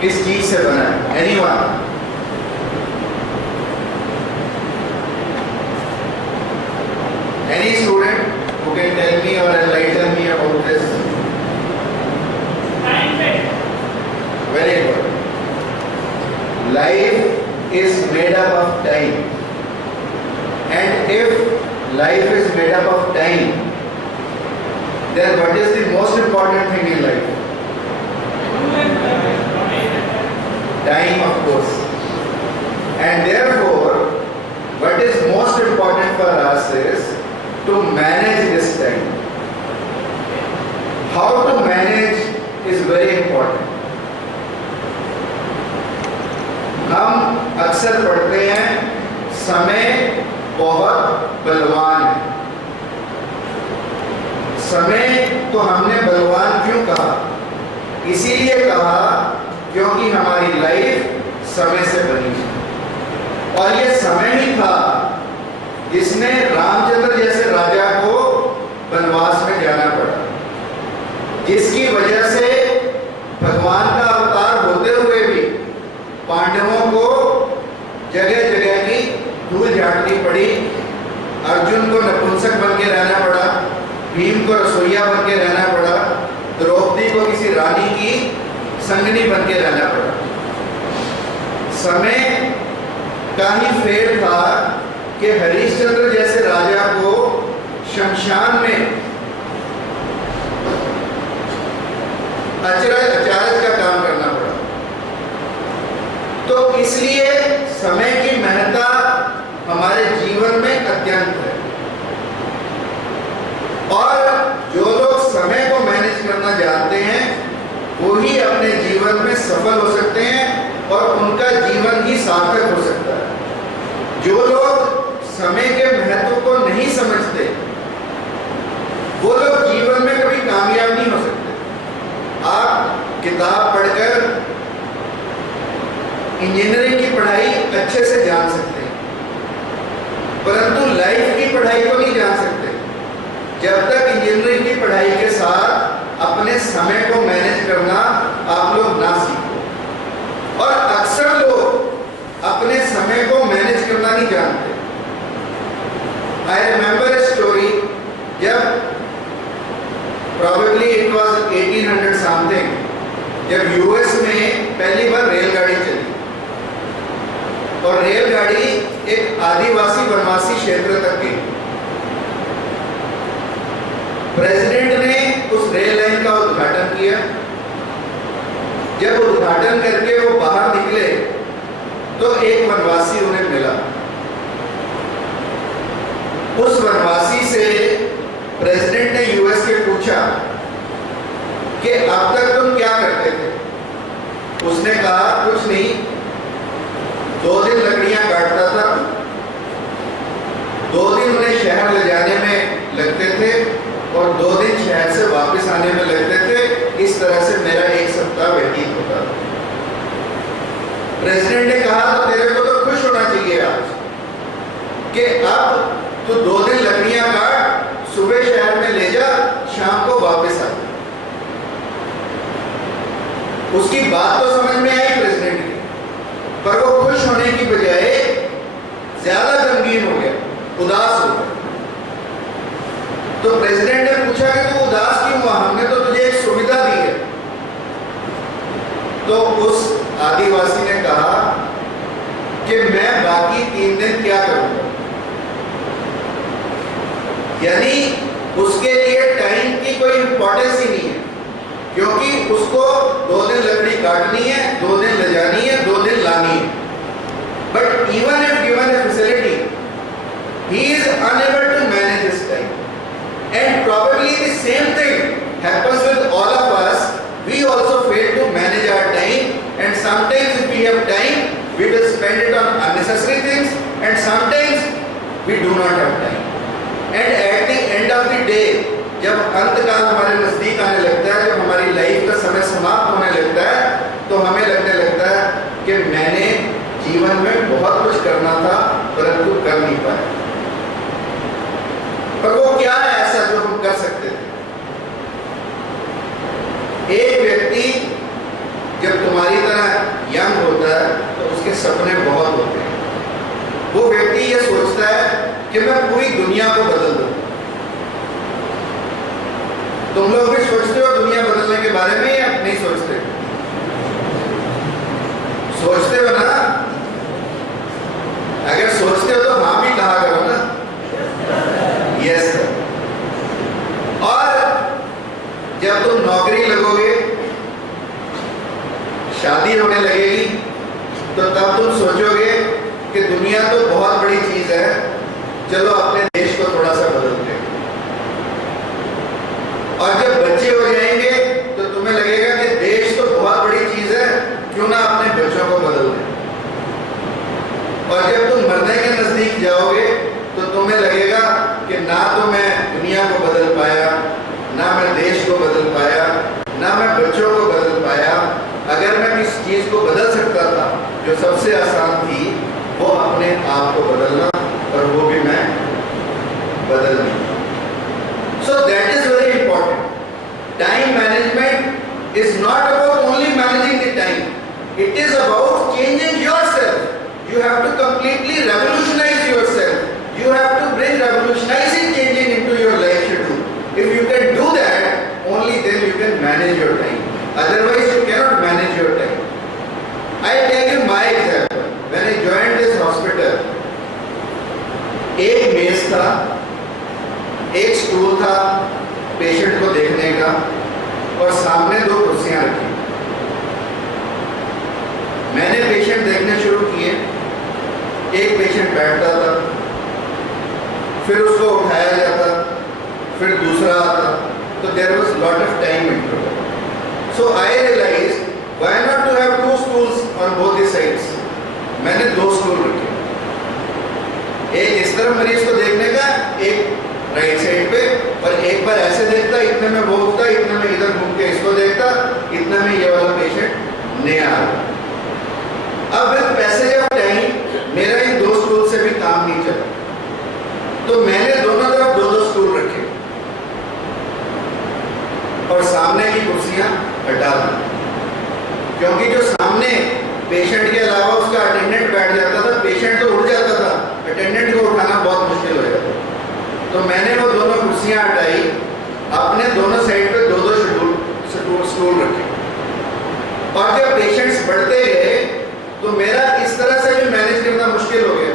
किस चीज से बना है? Anyone? Any student who can tell me or enlighten me about this? Very good. Life is made up of time. And if life is made up of time, then what is the most important thing in life? Time, of course. And therefore, what is most important for us is to manage this time. How to manage is very important. हम अक्सर पढ़ते हैं समय बहुत बलवान है। समय को हमने बलवान क्यों कहा? इसीलिए कहा क्योंकि हमारी लाइफ समय से बनी है। और ये समय ही था जिसने रामचंद्र जैसे राजा को वनवास में जाना पड़ा, जिसकी वजह से भगवान का अवतार होते हुए भी पांडवों को जगह जगह की धूल झाड़नी पड़ी। अर्जुन को नपुंसक बन के रहना पड़ा, भीम को रसोइया बन के रहना पड़ा, द्रौपदी को किसी रानी की संगनी बन के रहना पड़ा। समय का ही फेर था कि हरिश्चंद्र जैसे राजा को शमशान में अचारज का काम करना पड़ा। तो इसलिए समय की महत्ता हमारे जीवन में अत्यंत है। और जो लोग समय को मैनेज करना जानते हैं वो ही अपने जीवन में सफल हो सकते हैं और उनका जीवन ही सार्थक हो सकता है। जो लोग समय के महत्व को नहीं समझते वो लोग जीवन में कभी कामयाब नहीं हो सकते। आप किताब पढ़कर इंजीनियरिंग की पढ़ाई अच्छे से जान सकते हैं, परंतु लाइफ की पढ़ाई को नहीं जान सकते जब तक इंजीनियरिंग की पढ़ाई के साथ अपने समय को मैनेज करना आप लोग ना सीखो। और अक्सर लोग अपने समय को मैनेज करना नहीं जानते। I remember a story, जब probably it was 1800 something, जब यूएस में पहली बार रेलगाड़ी चली और रेलगाड़ी एक आदिवासी वनवासी क्षेत्र तक गई। प्रेसिडेंट ने उस रेल लाइन का उद्घाटन किया। जब उद्घाटन करके वो बाहर निकले तो एक वनवासी उन्हें मिला। उस वनवासी से प्रेसिडेंट ने यूएस के पूछा कि अब तक तुम क्या करते थे? उसने कहा कुछ नहीं, 2 दिन लकड़ियां काटता था, 2 दिन उन्हें शहर ले जाने में लगते थे और 2 दिन शहर से वापस आने में लगते थे। इस तरह से मेरा 1 सप्ताह व्यतीत होता था। प्रेसिडेंट ने कहा तो तेरे को तो खुश होना चाहिए आज कि अब तो 2 दिन लकड़ियां काट, सुबह शहर में ले जा, शाम को वापस आ। उसकी बात तो समझ में आई प्रेसिडेंट की, पर वो खुश होने की बजाय ज्यादा गमगीन हो गया, उदास हो गया। तो प्रेसिडेंट ने पूछा कि तू उदास क्यों हुआ? हमने तो तुझे एक सुविधा दी है। तो उस आदिवासी ने कहा कि मैं बाकी 3 दिन क्या करूंगा। यानी उसके लिए टाइम की कोई इंपॉर्टेंस ही नहीं है, क्योंकि उसको 2 दिन लकड़ी काटनी है, 2 दिन ले जानी है, 2 दिन लानी है। But even if given A facility, he is unable to manage his time. And probably the same thing happens with all of us. We also fail to manage our time, and sometimes if we have time, we will spend it on unnecessary things, and sometimes we do not have time. And at the end of the day, जब अंतकाल हमारे नजदीक आने लगता है, जब हमारी life का समय समाप्त होने लगता है, तो हमें लगने लगता है कि मैंने जीवन में बहुत कुछ करना था परंतु कर नहीं पाया। पर वो क्या है ऐसा जो हम कर सकते थे? एक व्यक्ति जब तुम्हारी तरह सपने बहुत होते हैं। वो व्यक्ति ये सोचता है कि मैं पूरी दुनिया को बदल दूं। तुम लोग भी सोचते हो दुनिया बदलने के बारे में या नहीं सोचते? सोचते हो ना? अगर सोचते हो तो हाँ भी कहा करो ना, यस सर। और जब तुम नौकरी लगोगे, शादी होने लगेगी, तो तब तुम सोचोगे कि दुनिया तो बहुत बड़ी चीज है, चलो अपने देश को थोड़ा सा बदलते हैं। और जब बच्चे हो जाएंगे तो तुम्हें लगेगा कि देश तो बहुत बड़ी चीज है, क्यों ना अपने बच्चों को बदल दें। और जब तुम मरने के नजदीक जाओगे तो तुम्हें लगेगा कि ना तो मैं दुनिया को बदल पाया, ना मैं देश को बदल पाया, ना मैं बच्चों को बदल पाया। अगर मैं किस चीज को बदल सकता था जो सबसे आसान थी, वो अपने आप को बदलना, और वो भी मैं बदल नहीं। So that is very important. Time management is not about only managing the time. It is about changing yourself. You have to completely revolutionize yourself. You have to bring revolutionizing changing into your life schedule. If you can do that, only then you can manage your time. Otherwise, you cannot manage your time. I'll tell you my example. When I joined this hospital, एक मेज था, एक stool था patient को देखने का, और सामने 2 कुर्सियां रखी। मैंने पेशेंट देखने शुरू किए। एक पेशेंट बैठता था, फिर उसको उठाया जाता, फिर दूसरा आता, तो there was lot of time interval. So I realised why not to have 2 stools on both the sides. मैंने 2 स्टूल रखे, एक इस तरफ मरीज को देखने का, एक राइट साइड पे, और एक बार ऐसे देखता, इतने में वो उठता, इतने में इधर घूम के इसको देखता, इतने में ये वाला पेशेंट नया आ रहा। अब विद पैसेज ऑफ टाइम मेरा इन 2 स्टूल से भी काम नहीं चला, तो मैंने दोनों तरफ 2-2 स्टूल रखे और सामने की कुर्सियां हटा दी, क्योंकि जो सामने पेशेंट के अलावा उसका अटेंडेंट बैठ जाता था, पेशेंट तो उठ जाता था, अटेंडेंट को उठाना बहुत मुश्किल हो जाता। तो मैंने वो दोनों कुर्सियां हटाई, अपने दोनों साइड पे 2-2 स्टूल रखे, और जब पेशेंट्स बढ़ते गए तो मेरा इस तरह से भी मैनेज करना मुश्किल हो गया।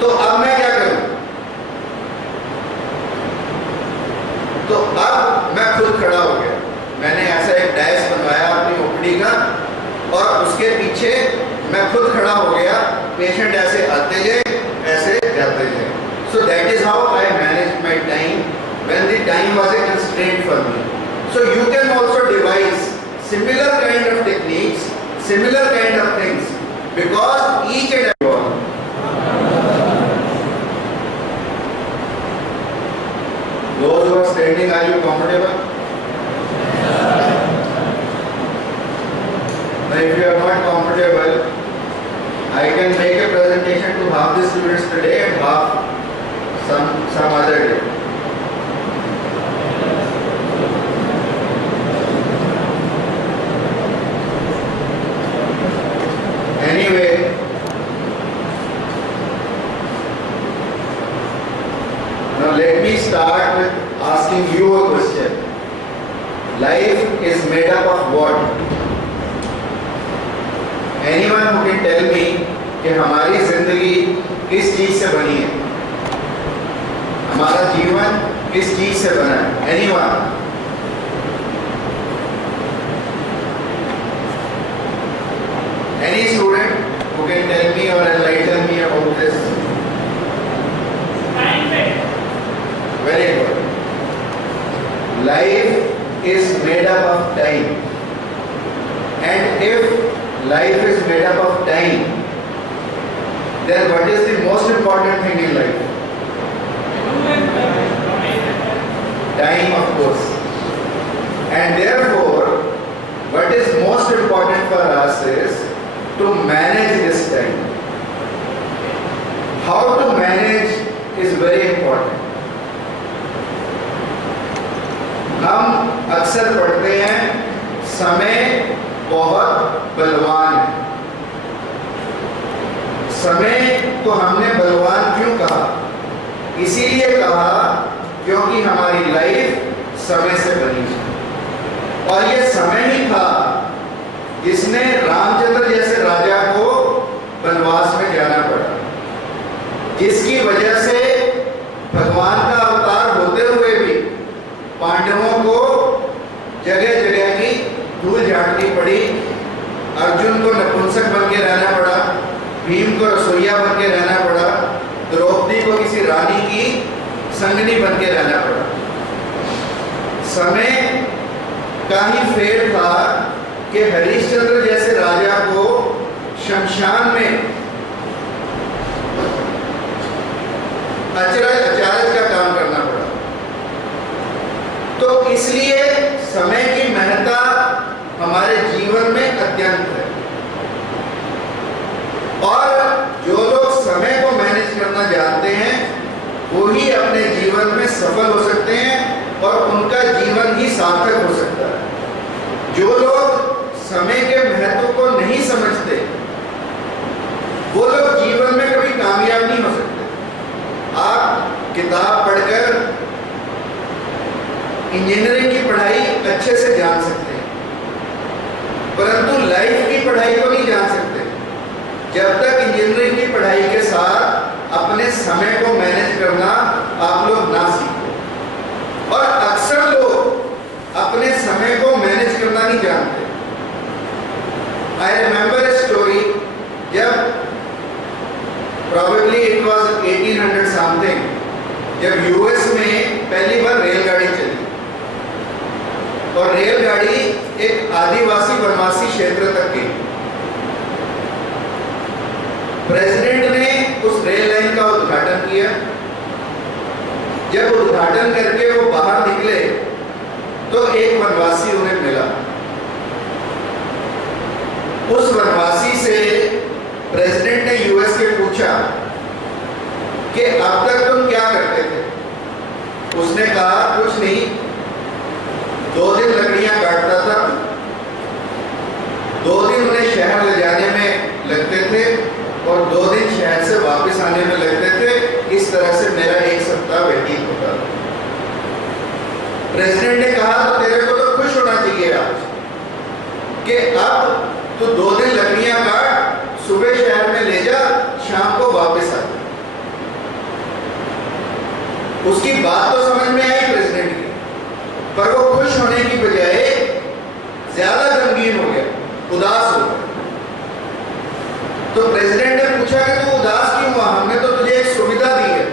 तो अब मैं क्या करूं? तो अब मैं खुद खड़ा हो गया। मैंने ऐसा एक डैश बनवाया अपनी ओपीडी का, और उसके पीछे मैं खुद खड़ा हो गया। पेशेंट ऐसे आते गए, ऐसे जाते गए। So that is how I managed my time when the time was a constraint for me. So you can also devise similar kind of techniques, similar kind of things, because each and every one. Those who are standing, are you comfortable? Now if you are not comfortable, I can make a presentation to half the students today and half some other day. Anyway, now let me start with asking you a question. Life is made up of what? Anyone who can tell me कि हमारी जिंदगी किस चीज से बनी है? हमारा जीवन किस चीज से बना है? Anyone? Any student who can tell me or enlighten me about this? Very good. Life is made up of time, and if life is made up of time, then what is the most important thing in life? Time, of course. And therefore, what is most important for us is to manage this time. How to manage is very important. हम अक्सर पढ़ते हैं समय बहुत बलवान है, समय को हमने बलवान क्यों कहा? इसीलिए कहा क्योंकि हमारी लाइफ समय से बनी है। और ये समय ही था जिसने रामचंद्र जैसे राजा को वनवास में जाना पड़ा, जिसकी वजह से भगवान का अवतार होते हुए भी पांडवों को जगह जगह की धूल झाड़नी पड़ी। अर्जुन को नपुंसक बन के रहना पड़ा, भीम को रसोइया बन के रहना पड़ा, द्रौपदी को किसी रानी की संगनी बन के रहना पड़ा। समय का ही फेर था कि हरिश्चंद्र जैसे राजा को शमशान में अचारज का काम करना पड़ा। तो इसलिए समय की महत्ता हमारे जीवन में अत्यंत है। और जो लोग समय को मैनेज करना जानते हैं वो ही अपने जीवन में सफल हो सकते हैं और उनका जीवन ही सार्थक हो सकता है। जो लोग समय के महत्व को नहीं समझते वो लोग जीवन में कभी कामयाब नहीं हो सकते। आप किताब पढ़कर इंजीनियरिंग की पढ़ाई अच्छे से जान सकते हैं, परंतु लाइफ की पढ़ाई को नहीं जान सकते जब तक इंजीनियरिंग की पढ़ाई के साथ अपने समय को मैनेज करना आप लोग ना सीखो। और अक्सर लोग अपने समय को मैनेज करना नहीं जानते। आई रिमेंबर ए स्टोरी, जब probably it was 1800 something, जब यूएस में पहली बार रेलगाड़ी चली और रेलगाड़ी एक आदिवासी वनवासी क्षेत्र तक गई। प्रेसिडेंट ने उस रेल लाइन का उद्घाटन किया। जब उद्घाटन करके वो बाहर निकले तो एक वनवासी उन्हें मिला। उस वनवासी से प्रेसिडेंट ने यूएस के पूछा कि अब तक तुम क्या करते थे? उसने कहा कुछ नहीं, 2 दिन लकड़ियां काटता था, 2 दिन उन्हें शहर ले जाने में लगते थे और 2 दिन शहर से वापस आने में लगते थे। इस तरह से मेरा 1 सप्ताह व्यतीत होता था। प्रेसिडेंट ने कहा तो तेरे को तो खुश होना चाहिए आज कि अब तो 2 दिन लकड़ियां काट, सुबह शहर में ले जा, शाम को वापस आ। उसकी बात तो समझ में आई प्रेसिडेंट की, पर वो खुश होने की बजाय ज्यादा गमगीन हो गया, उदास हो गया। तो प्रेसिडेंट ने पूछा कि तू उदास क्यों हुआ? हमने तो तुझे एक सुविधा दी है।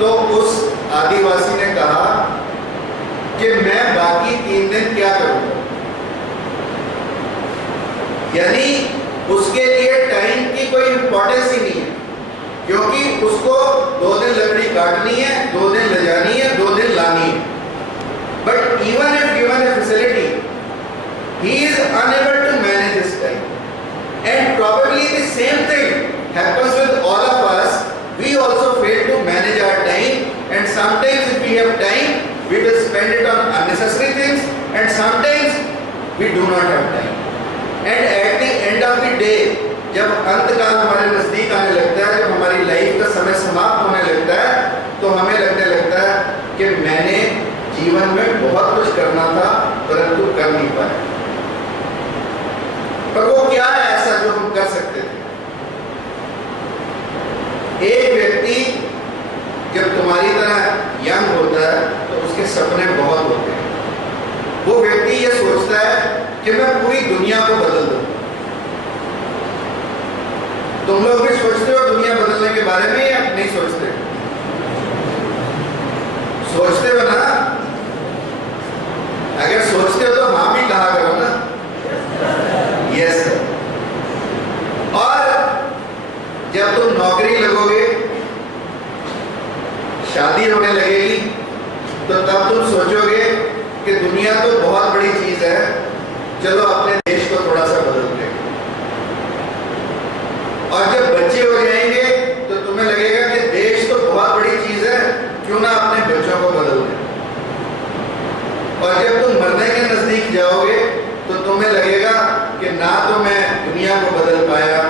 तो उस आदिवासी ने कहा कि मैं बाकी 3 दिन क्या करूंगा। यानी उसके लिए टाइम की कोई इंपॉर्टेंस ही नहीं है, क्योंकि उसको 2 दिन लकड़ी काटनी है, 2 दिन ले जानी है, 2 दिन लानी है। But even if given A facility, he is unable to manage his time. And probably the same thing happens with all of us. We also fail to manage our time, and sometimes if we have time, we will spend it on unnecessary things, and sometimes we do not have time. And at the end of the day, जब अंतकाल हमारे नजदीक आने लगता है, जब हमारी life का समय समाप्त होने लगता है, तो हमें लगने लगता है कि मैंने जीवन में बहुत कुछ करना था परंतु कर नहीं पाया। पर वो क्या है ऐसा जो हम कर सकते थे? एक व्यक्ति जब तुम्हारी तरह यंग होता है तो उसके सपने बहुत होते हैं। वो व्यक्ति ये सोचता है कि मैं पूरी दुनिया को बदल दूं। तुम लोग भी सोचते हो दुनिया बदलने के बारे में या नहीं सोचते? सोचते हो ना? अगर सोचते हो तो हाँ भी कहा करो ना। यस। और जब तुम नौकरी लगोगे, शादी होने लगेगी, तो तब तुम सोचोगे कि दुनिया तो बहुत बड़ी चीज है, चलो अपने देश को थोड़ा सा बदल दें। और जब बच्चे हो जाएंगे तो तुम्हें लगेगा कि देश तो बहुत बड़ी चीज है, क्यों ना अपने बच्चों को बदल दें। और जब तुम मरने के नजदीक जाओगे तो तुम्हें लगेगा कि ना तो मैं दुनिया को बदल पाया,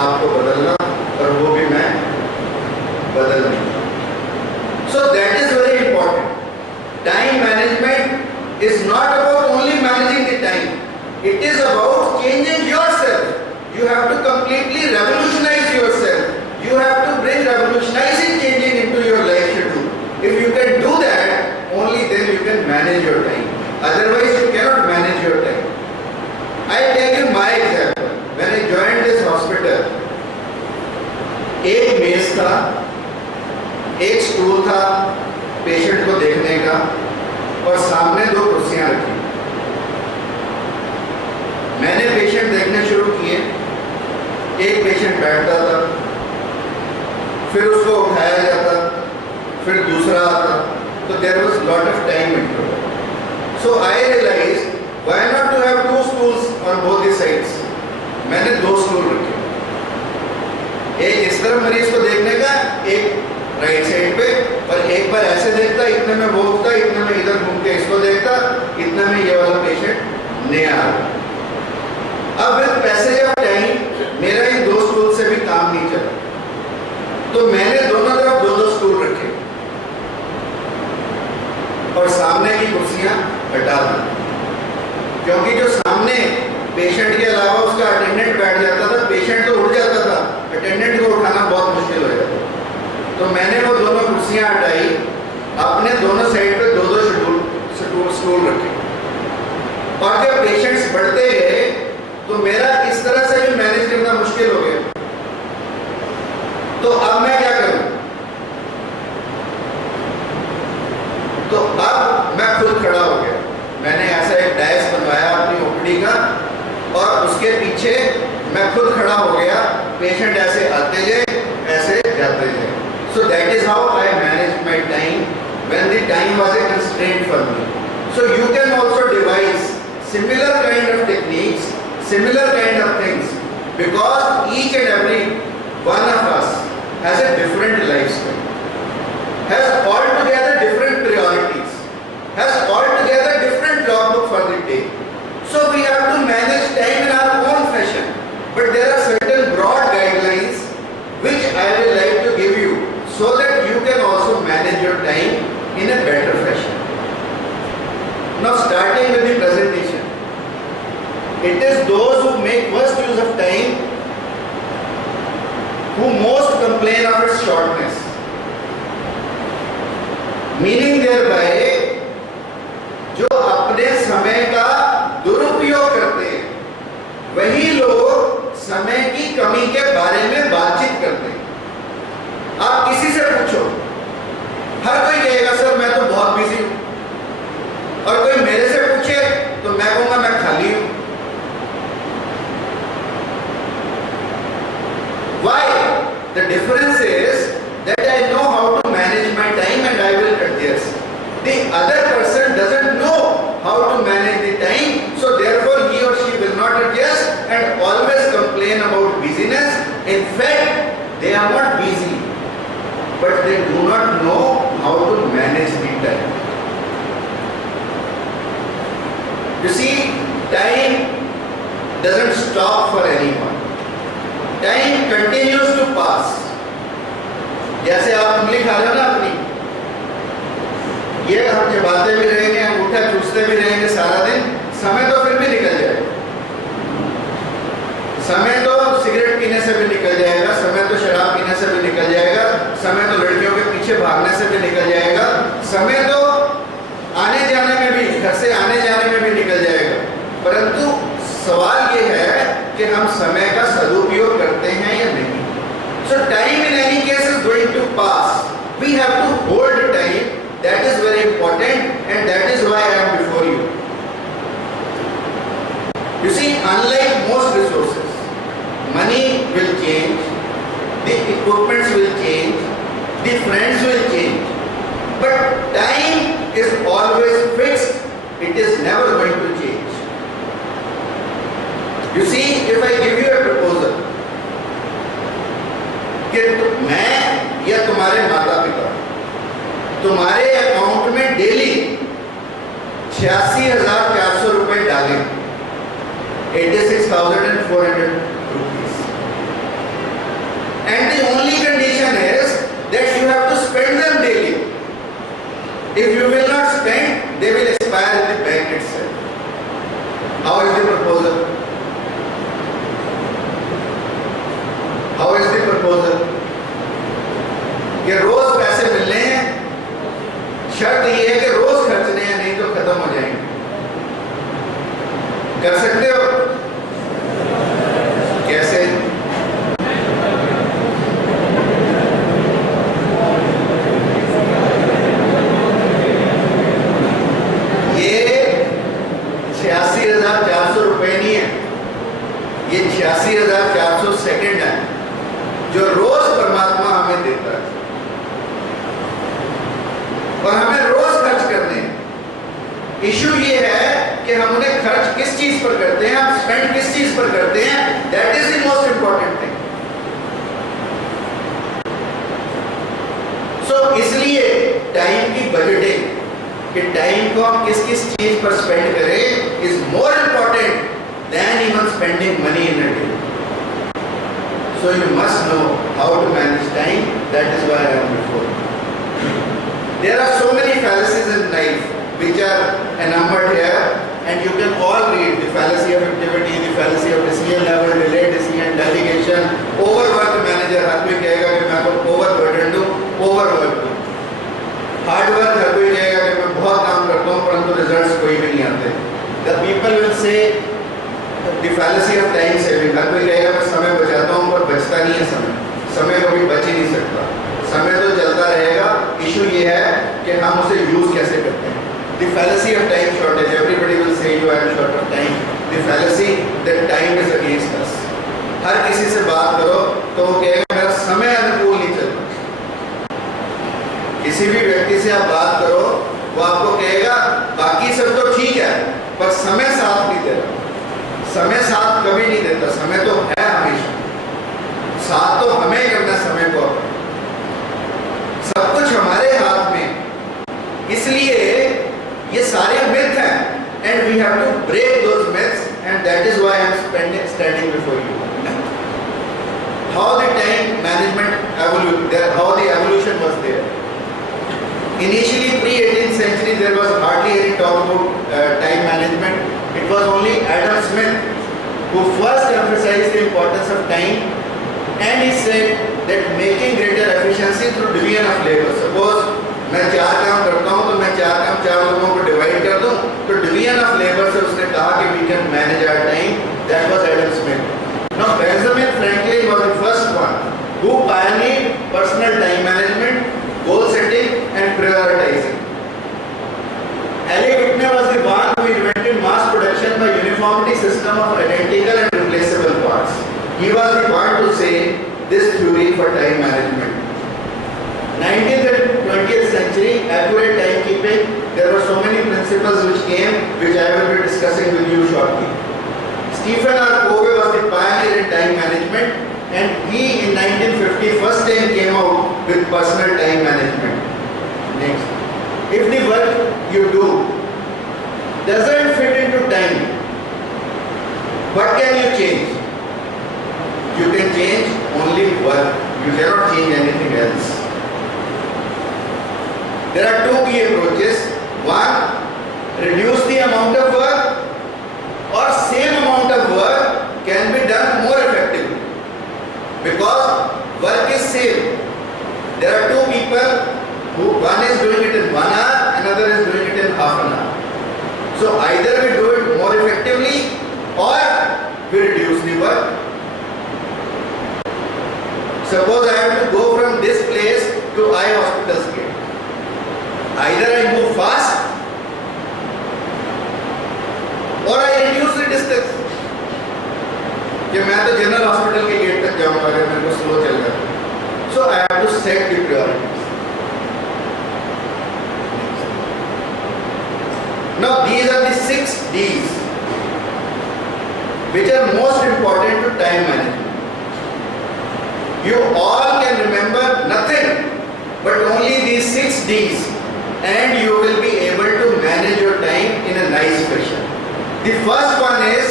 आप को बदलना, और वो भी मैं बदल नहीं। So that is very important. Time management is not about only managing the time. It is about changing yourself. You have to completely revolutionize yourself. You have to bring revolutionizing changing into your life schedule. If you can do that, only then you can manage your time. Otherwise, you cannot manage your time. I'll tell you my example. When I joined this hospital, एक मेज था, एक stool था patient को देखने का, और सामने 2 कुर्सियां रखी। मैंने पेशेंट देखने शुरू किए। एक पेशेंट बैठता था, फिर उसको उठाया जाता, फिर दूसरा आता, तो there was lot of time interval. So I realised why not to have 2 stools on both the sides। मैंने 2 स्टूल रखे, एक इस तरफ मरीज को देखने का, एक राइट साइड पे, और एक बार ऐसे देखता, इतने में वो उठता, इतने में इधर घूम के इसको देखता, इतने में ये वाला पेशेंट नया आ गया। अब विद पैसेज ऑफ टाइम मेरा इन 2 स्टूल से भी काम नहीं चला, तो मैंने दोनों तरफ 2-2 स्टूल रखे और सामने की कुर्सियां हटा दी, क्योंकि जो सामने पेशेंट के अलावा उसका अटेंडेंट बैठ जाता था, पेशेंट तो उठ जाता था, अटेंडेंट को उठाना बहुत मुश्किल हो जाता। तो मैंने वो दोनों कुर्सियां हटाई, अपने दोनों साइड पे 2-2 स्टूल रखे, और जब पेशेंट्स बढ़ते गए तो मेरा इस तरह से भी मैनेज करना मुश्किल हो गया। तो अब मैं क्या करूं? तो अब मैं खुद खड़ा हो गया। मैंने ऐसा एक डायस बनवाया अपनी ओपीडी का, और उसके पीछे मैं खुद खड़ा हो गया, पेशेंट ऐसे आते गए, ऐसे जाते गए। So that is how I manage my time when the time was a constraint for me. So you can also devise similar kind of techniques, similar kind of things, because each and every one of us has a different lifestyle, has altogether different priorities, has altogether different logbook for the day. So we have to manage time in our own fashion, but there are certain broad guidelines which I will like to give you, so that you can also manage your time in a better fashion. Now, starting with the presentation, it is those who make worst use of time who most complain of its shortness, meaning thereby जो अपने समय का दुरुपयोग करते हैं, वही लोग समय की कमी के बारे में बातचीत करते हैं। आप किसी से पूछो, हर कोई कहेगा सर मैं तो बहुत बिजी हूं, और कोई मेरे से पूछे तो मैं कहूंगा मैं खाली हूं। Why? The difference is that I know how to manage my time and I will adjust. The other person doesn't know how to manage the time, so therefore he or she will not adjust and always complain about busyness. In fact, they are not busy, but they do not know how to manage the time. You see, time doesn't stop for anyone. Time continues to pass. जैसे आप उंगली खा रहे हो ना अपनी, ये हम चबाते भी रहेंगे, अंगूठा चूसते भी रहेंगे सारा दिन, समय तो फिर भी निकल जाएगा। समय तो सिगरेट पीने से भी निकल जाएगा, समय तो शराब पीने से भी निकल जाएगा, समय तो लड़कियों के पीछे भागने से भी निकल जाएगा, समय तो आने जाने में भी, घर से आने जाने में भी निकल जाएगा। परंतु सवाल ये है कि हम समय का सदुपयोग करते हैं या नहीं। So time in any case is going to pass. We have to hold time. That is very important, and that is why I am before you. You see, unlike most resources, money will change, the equipments will change, the friends will change, but time is always fixed. It is never going to change. You see, if I give you a proposal कि मैं या तुम्हारे माता पिता तुम्हारे account में daily 86,400 रुपए डालें, 86,400 rupees, If you will not spend, they will expire in the bank itself. How is the proposal? How is the proposal? कि रोज पैसे मिलने हैं, शर्त ये है कि रोज खर्चने हैं, नहीं तो खत्म हो जाएंगे। कर सकते हो? कैसे? ये 86,400 रुपए नहीं है, ये 86,400 सेकंड है जो रोज परमात्मा हमें देता है और हमें रोज खर्च करने हैं। इशू ये है कि हम उन्हें खर्च किस चीज पर करते हैं, हम स्पेंड किस चीज पर करते हैं, that is the most important thing. So इसलिए टाइम की बजटिंग, कि टाइम को हम किस किस चीज पर स्पेंड करें, is more important than even spending money in a day. So you must know how to manage time. That is why I am before. There are so many fallacies in life which are enumbered here, and you can all read the fallacy of activity, the fallacy of decision level, delayed decision, delegation, overwork manager. हर कोई कहेगा कि मैं आपको overburden दूं, overwork दूं। Hard work हर कोई कहेगा कि मैं बहुत काम करता हूँ परंतु results कोई भी नहीं आते। The people will say the fallacy of time saving. हर कोई कहेगा मैं समय बचाता हूँ पर बचता नहीं है समय, समय कभी बच ही नहीं सकता, समय तो चलता रहेगा। इशू ये है कि हम उसे यूज कैसे करते हैं। The fallacy of time shortage. Everybody will say you are short of time. The fallacy that time is against us. हर किसी से बात करो तो वो कहेगा मेरा समय अनुकूल नहीं चलता। किसी भी व्यक्ति से आप बात करो वो आपको कहेगा बाकी सब तो ठीक है पर समय साथ नहीं दे रहा। समय साथ कभी नहीं देता, समय तो है हमेशा, साथ तो हमें करना समय को, सब कुछ हमारे हाथ में। इसलिए ये सारे मिथ हैं and we have to break those myths, and that is why I am standing before you. How the time management how the evolution was there. Initially pre-18th century there was hardly any talk about time management. It was only Adam Smith who first emphasized the importance of time, and he said that making greater efficiency through division of labor. Suppose मैं 4 काम करता हूँ तो मैं 4 काम 4 लोगों को divide कर दूँ, तो division of labor से उसने कहा कि we can manage our time. That was Adam Smith. Now Benjamin Franklin was the first one who pioneered personal time management, goal setting and prioritizing. Alec Whitney was the one who invented mass production by uniformity system of identical and replaceable parts. He was the one to say this theory for time management. 19th and 20th century, accurate timekeeping. There were so many principles which came, which I will be discussing with you shortly. Stephen R. Covey was the pioneer in time management, and he in 1950 first time came out with personal time management. Next. If the work you do doesn't fit into time, what can you change? You can change only work. You cannot change anything else. There are 2 key approaches. One, reduce the amount of work, or same amount of work can be done more effectively. Because work is same. There are 2 people. One is doing it in 1 hour, another is doing it in half an hour. So either we do it more effectively or we reduce the work. Suppose I have to go from this place to eye hospital's gate. Either I move fast or I reduce the distance. कि मैं तो general hospital के gate तक जाऊंगा अगर मेरे को slow चल रहा है। So I have to set the priorities. Now these are the 6 D's which are most important to time management. You all can remember nothing but only these 6 D's, and you will be able to manage your time in a nice fashion. The first one is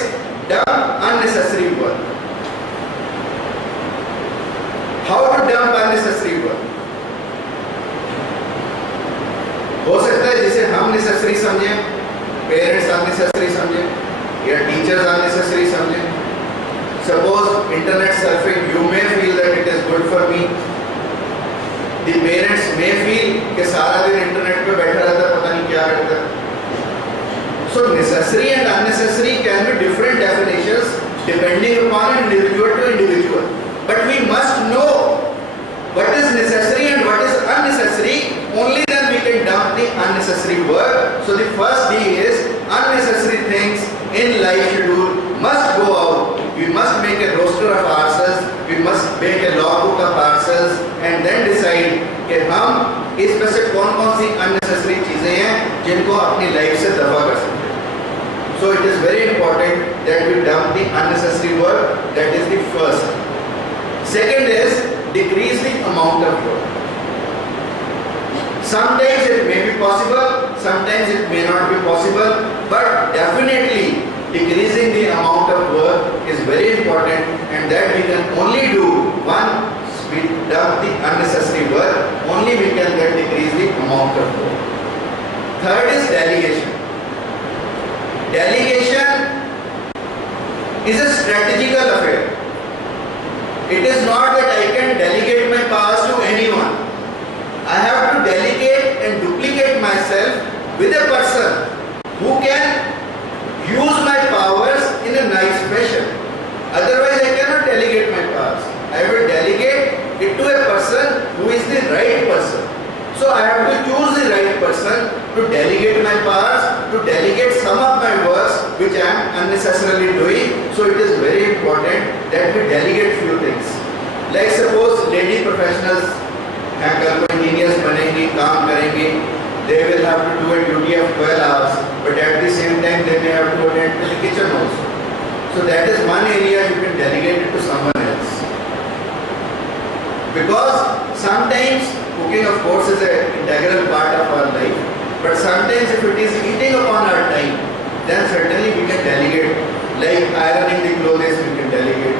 dump unnecessary work. How to dump unnecessary work? हो सकता unnecessary समझे, parents unnecessary समझे या teachers unnecessary समझे. Suppose internet surfing, you may feel that it is good for me. The parents may feel कि सारा दिन internet पे बैठा रहता है, पता नहीं क्या करता है. So necessary and unnecessary can be different definitions depending upon individual to individual. But we must know what is necessary and what is unnecessary. Only then we can dump the unnecessary work. So the first D is unnecessary things in life schedule must go out. We must make a roster of ourselves. We must make a logbook of ourselves and then decide कि हम इसमें से कौन-कौन सी unnecessary चीजें हैं जिनको अपनी life से दफा कर सकते हैं. So it is very important that we dump the unnecessary work. That is the first. Second is decrease the amount of work. Sometimes it may be possible, sometimes it may not be possible, but definitely decreasing the amount of work is very important, and that we can only do once we dump the unnecessary work. Only we can then decrease the amount of work. Third is delegation. Delegation is a strategical affair. It is not that I can delegate my powers to anyone. I have to delegate and duplicate myself with a person who can use my powers in a nice fashion. Otherwise, I cannot delegate my powers. I will delegate it to a person who is the right person. So I have to choose the right person to delegate my powers, to delegate some of my works which I am unnecessarily doing. So it is very important that we delegate few things. Like suppose lady professionals हैं, कल को engineers बनेंगी, काम करेंगी, they will have to do a duty of 12 hours, but at the same time they may have to attend to the kitchen also. So that is one area you can delegate it to someone else. Because sometimes cooking of course is an integral part of our life, but sometimes if it is eating upon our time, then certainly we can delegate. Like ironing the clothes we can delegate,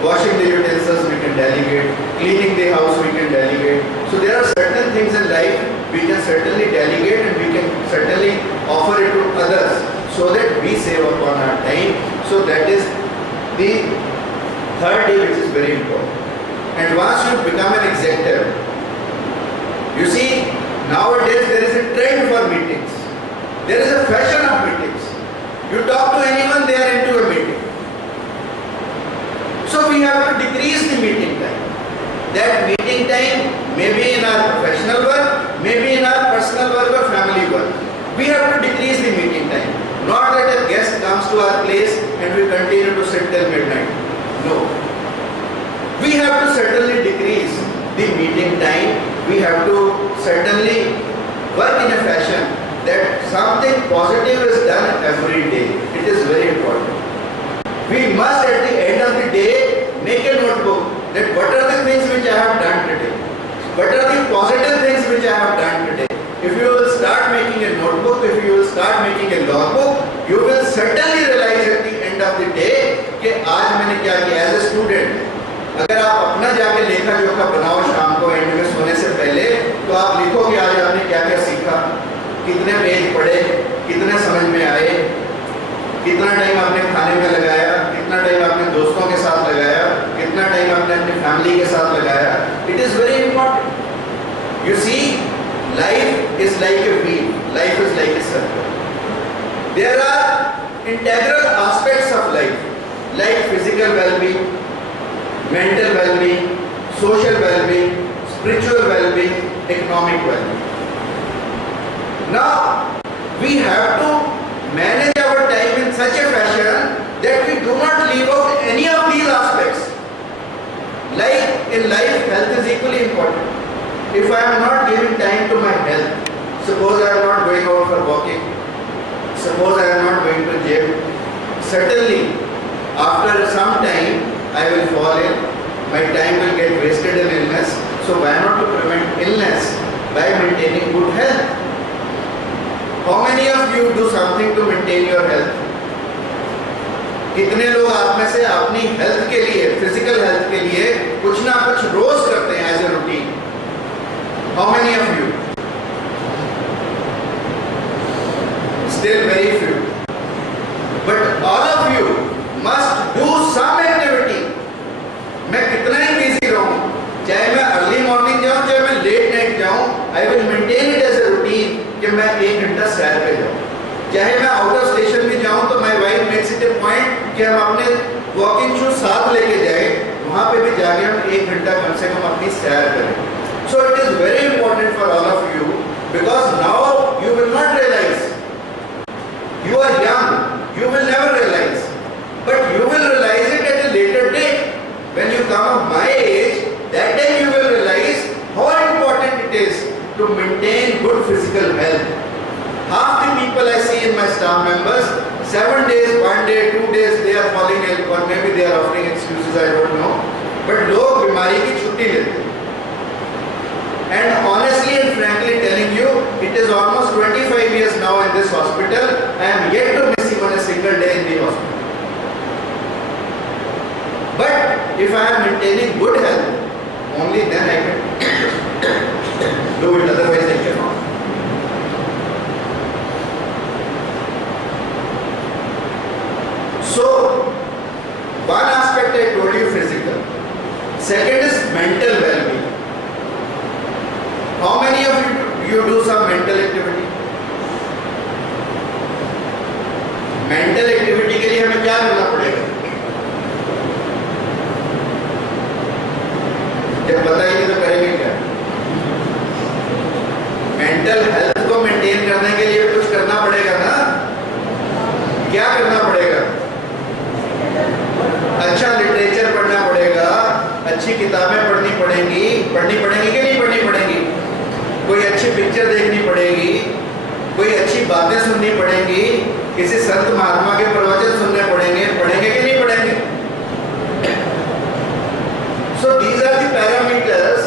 washing the utensils we can delegate, cleaning the house we can delegate. So there are certain things in life we can certainly delegate and we can certainly offer it to others so that we save upon our time. So that is the third day which is very important. And once you become an executive, you see nowadays there is a trend for meetings. There is a fashion of meetings. You talk to anyone, they are into a meeting. So we have to decrease the meeting time. That meeting time may be in our professional work, may be in our personal work or family work. We have to decrease the meeting time. Not that a guest comes to our place and we continue to sit till midnight. No. We have to certainly decrease the meeting time. We have to certainly work in a fashion that something positive is done every day. It is very important. We must at the end of the day make a notebook that what are the things which I have done today. What are the positive things which I have done today. If you will start making a notebook, if you will start making a logbook, you will certainly realize at the end of the day कि आज मैंने क्या किया. As a student, अगर आप अपना जाके लेखा जोखा बनाओ शाम को एंड में सोने से पहले, तो आप लिखो कि आज आपने क्या क्या सीखा, कितने पेज पढ़े, कितने समझ में आए, कितना टाइम आपने खाने में लगाया, कितना टाइम आपने दोस्तों के साथ लगाया, कितना टाइम आपने अपनी फैमिली के साथ लगाया. It is very important. You see, life is like a wheel. Life is like a circle. There are integral aspects of life, like physical well-being, mental well-being, social well-being, spiritual well-being, economic well-being. Now, we have to manage our time in such a fashion that we do not leave out any of these aspects. Like in life, health is equally important. If I am not giving time to my health, suppose I am not going out for walking, suppose I am not going to gym, certainly after some time I will fall ill, my time will get wasted in illness. So why not to prevent illness by maintaining good health? How many of you do something to maintain your health? कितने लोग आप में से अपनी health के लिए, physical health के लिए कुछ ना कुछ रोज करते हैं as a routine? How many of you? I will maintain it as a routine कि मैं 1 घंटा सैर पे जाऊँ। चाहे मैं आउट ऑफ स्टेशन भी जाऊँ तो my wife makes it A point कि हम अपने वॉकिंग शूज साथ लेके जाए, वहाँ पे भी जाके हम 1 घंटा कम से कम अपनी सैर करें। So it is very important for all of you, because now you will not realise, you are young, you will never realize, but you will realize it at a later date. When you come of my age, that day you will realize how important it is to maintain good physical health. Half the people I see in my staff members, 7 days, 1 day, 2 days, they are falling ill, or maybe they are offering excuses, I don't know. But लोग बीमारी की छुट्टी लेते हैं. And honestly and frankly telling you, it is almost 25 years now in this hospital. I am yet to miss even a single day in the hospital. But if I am maintaining good health, only then I can do it. Otherwise, I cannot. So, one aspect I told you, physical. Second is mental well-being. How many of you do some mental activity? Mental activity के लिए हमें क्या करना पड़ेगा? जब पता ही नहीं तो करेंगे क्या? मेंटल हेल्थ को मेंटेन करने के लिए कुछ करना पड़ेगा ना? क्या करना पड़ेगा? अच्छा लिटरेचर पढ़ना पड़ेगा, अच्छी किताबें पढ़नी पड़ेंगी कि नहीं पढ़नी पड़ेंगी? कोई अच्छी पिक्चर देखनी पड़ेगी, कोई अच्छी बातें सुननी पड़ेंगी, किसी संत महात्मा के प्रवचन सुनने पढ़ेंगे कि नहीं पढ़ेंगे? So these are the parameters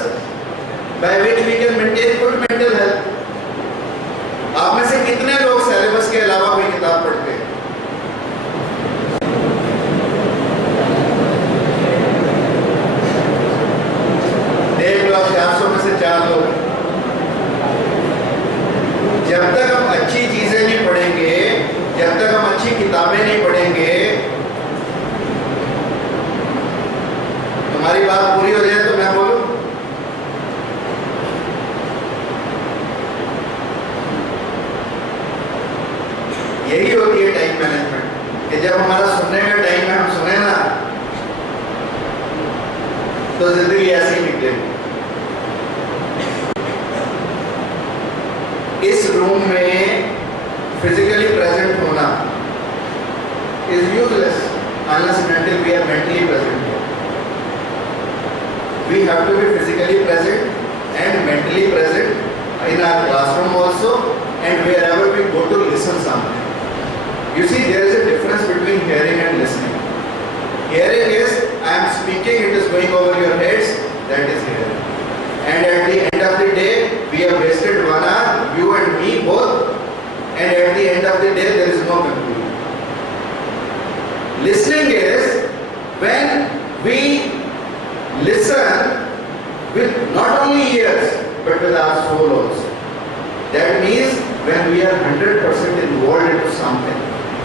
by which we can maintain good mental health. आप में से कितने लोग सिलेबस के अलावा कोई किताब पढ़ते हैं? देख लो, 400 में से 4 लोग। जब तक हम अच्छी चीजें नहीं पढ़ेंगे, जब तक हम अच्छी किताबें नहीं पढ़ेंगे, तुम्हारी बात पूरी हो जाए तो मैं बोलूं? यही होती है टाइम मैनेजमेंट, कि जब हमारा सुनने का टाइम है, हम सुने ना, तो जिंदगी ऐसे ही निकलेगी। इस रूम में फिजिकली प्रेजेंट होना is useless unless and until we are mentally present here. We have to be physically present and mentally present in our classroom also, and wherever we go to listen something. You see, there is a difference between hearing and listening. Hearing is, I am speaking, it is going over your heads, that is hearing. And at the end of the day, we have wasted 1 hour, you and me both, and at the end of the day, there is no conclusion. Listening is when we listen with not only ears, but with our soul also. That means when we are 100% involved into something.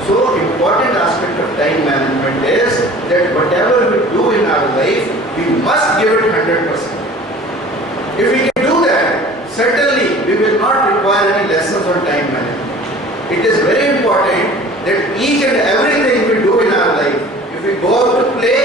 So, important aspect of time management is that whatever we do in our life, we must give it 100%. If we can do that, certainly we will not require any lessons on time management. It is very important that each and everything we do in our life, if we go out to play,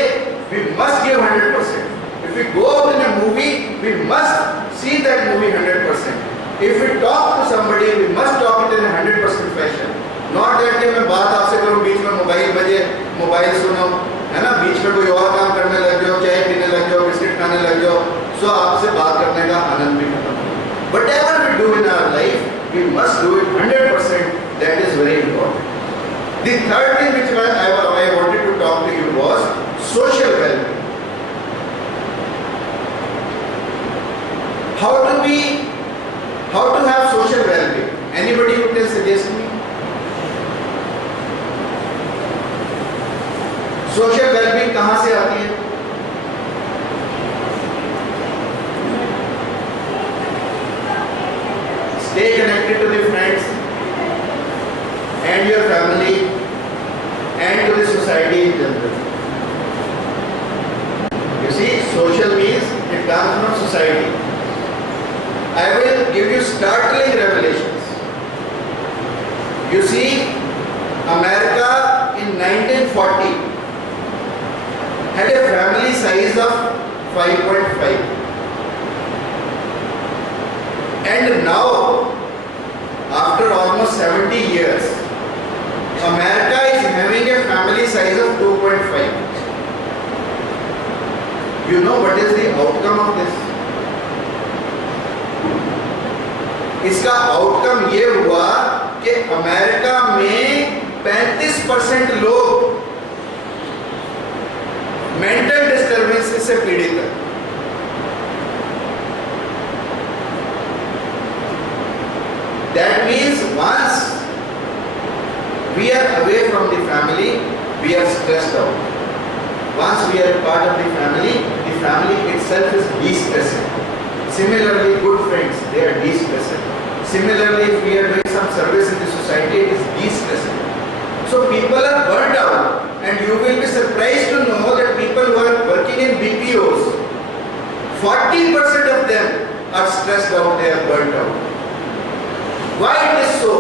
we must give 100%. If we go out in a movie, we must see that movie 100%. If we talk to somebody, we must talk it in a 100% fashion. Not that कि मैं बात आपसे करूँ, बीच में mobile बजे, mobile सुनो, है ना, बीच में कोई और काम करने लग जाओ, चाय पीने लग जाओ, बिस्किट खाने लग जाओ, so आपसे बात करने का आनंद भी खत्म हो। Whatever we do in our life, we must do it 100%. That is very important. The third thing which I wanted to talk to you was social well-being. How to have social well-being? Anybody who can suggest me? Social well-being कहाँ से आती है? Stay connected to the friends and your family and to the society in general. You see, social means it comes from society. I will give you startling revelations. You see, America in 1940 had a family size of 5.5, and now, after almost 70 years, America is having a family size of 2.5. You know what is the outcome of this? इसका outcome ये हुआ कि America में 35% लोग mental disturbance से पीड़ित हैं। That means once we are away from the family, we are stressed out. Once we are a part of the family itself is de-stressing. Similarly, good friends, they are de-stressing. Similarly, if we are doing some service in the society, it is de-stressing. So people are burned out, and you will be surprised to know that people who are working in BPOs, 40% of them are stressed out, they are burned out. Why it is so?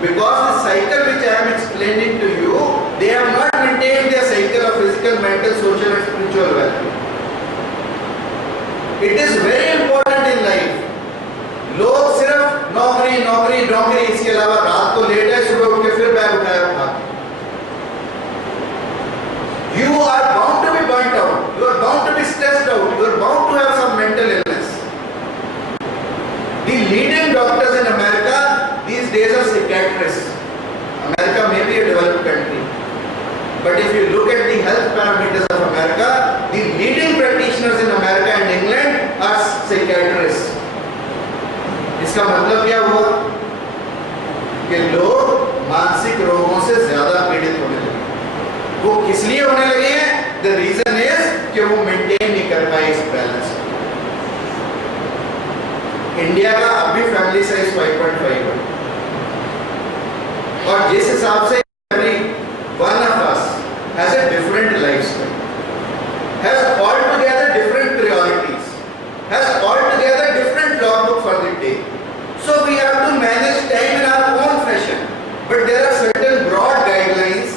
Because the cycle which I am explaining to you, they have not maintained their cycle of physical, mental, social and spiritual well-being. It is very important in life. लोग सिर्फ नौकरी नौकरी नौकरी, इसके अलावा रात को late है, सुबह उठ के फिर बैग उठाया भाग। You are bound to be burnt out. You are bound to be stressed out. You are bound to have some mental illness. The leading doctors in America these days are psychiatrists. America may be a developed country, but if you look at the health parameters of America, the leading practitioners in America and England are psychiatrists. इसका मतलब क्या हुआ कि लोग मानसिक रोगों से ज्यादा पीड़ित होने लगे। वो किस लिए होने लगे हैं? The reason is कि वो मेंटेन नहीं कर पाए इस बैलेंस। इंडिया का अभी फैमिली साइज 5.5 है, और जिस हिसाब से every one of us has a different lifestyle, has altogether different priorities, has altogether different logbook for the day. So we have to manage time in our own fashion. But there are certain broad guidelines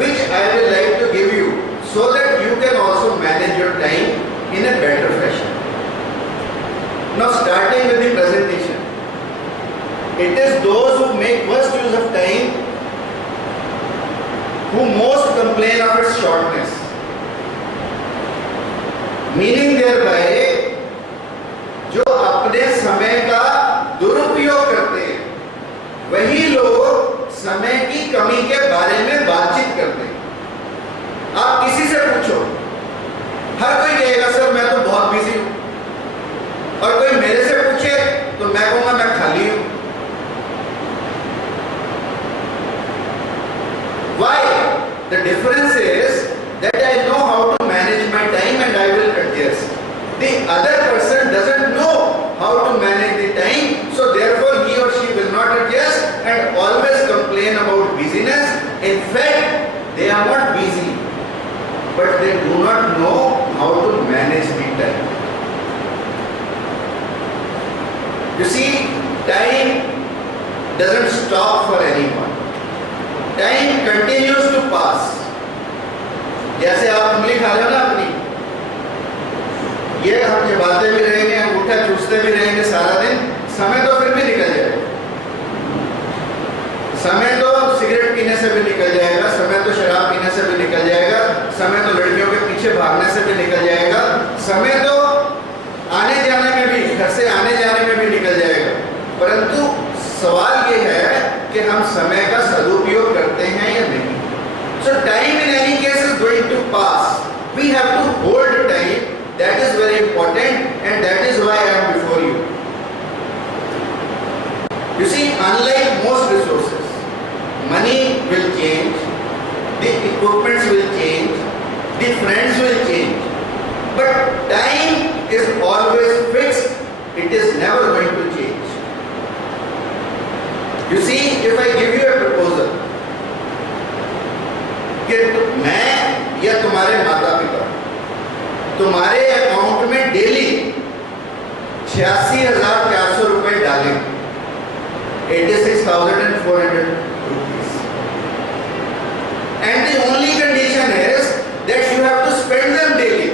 which I will like to give you so that you can also manage your time in a better fashion. Now, starting with the presentation. It is those who make worst use of time who most complain of its shortness. Meaning thereby, जो अपने समय का दुरुपयोग करते हैं, वही लोग समय की कमी के बारे में बातचीत करते हैं। आप किसी से पूछो, हर कोई कहेगा सर मैं तो बहुत बिजी हूं, और कोई मेरे से पूछे तो मैं कहूंगा मैं खाली हूं। Why? The difference is that I know how to manage my time and I will adjust. The other person doesn't know how to manage the time, so therefore he or she will not adjust and always complain about busyness. In fact, they are not busy, but they do not know how to manage the time. You see, time doesn't stop for anyone. Time continues to pass. जैसे आप उंगली खा रहे हो ना अपनी, ये हम चबाते भी रहेंगे, अंगूठा चूसते भी रहेंगे सारा दिन, समय तो फिर भी निकल जाएगा। समय तो सिगरेट पीने से भी निकल जाएगा, समय तो शराब पीने से भी निकल जाएगा, समय तो लड़कियों के पीछे भागने से भी निकल जाएगा, समय तो आने जाने में भी, घर से आने जाने में भी निकल जाएगा। परंतु सवाल ये है कि हम समय का सदुपयोग करते हैं या नहीं। So time in any case is going to pass. We have to hold time. That is very important, and that is why I am before you. You see, unlike most resources, money will change, the equipments will change, the friends will change, but time is always fixed. It is never going to change. You see, if I give you a proposal कि मैं या तुम्हारे माता पिता तुम्हारे account में daily 86,400 रुपए डाल निकालें 86,400 rupees. And the only condition is that you have to spend them daily.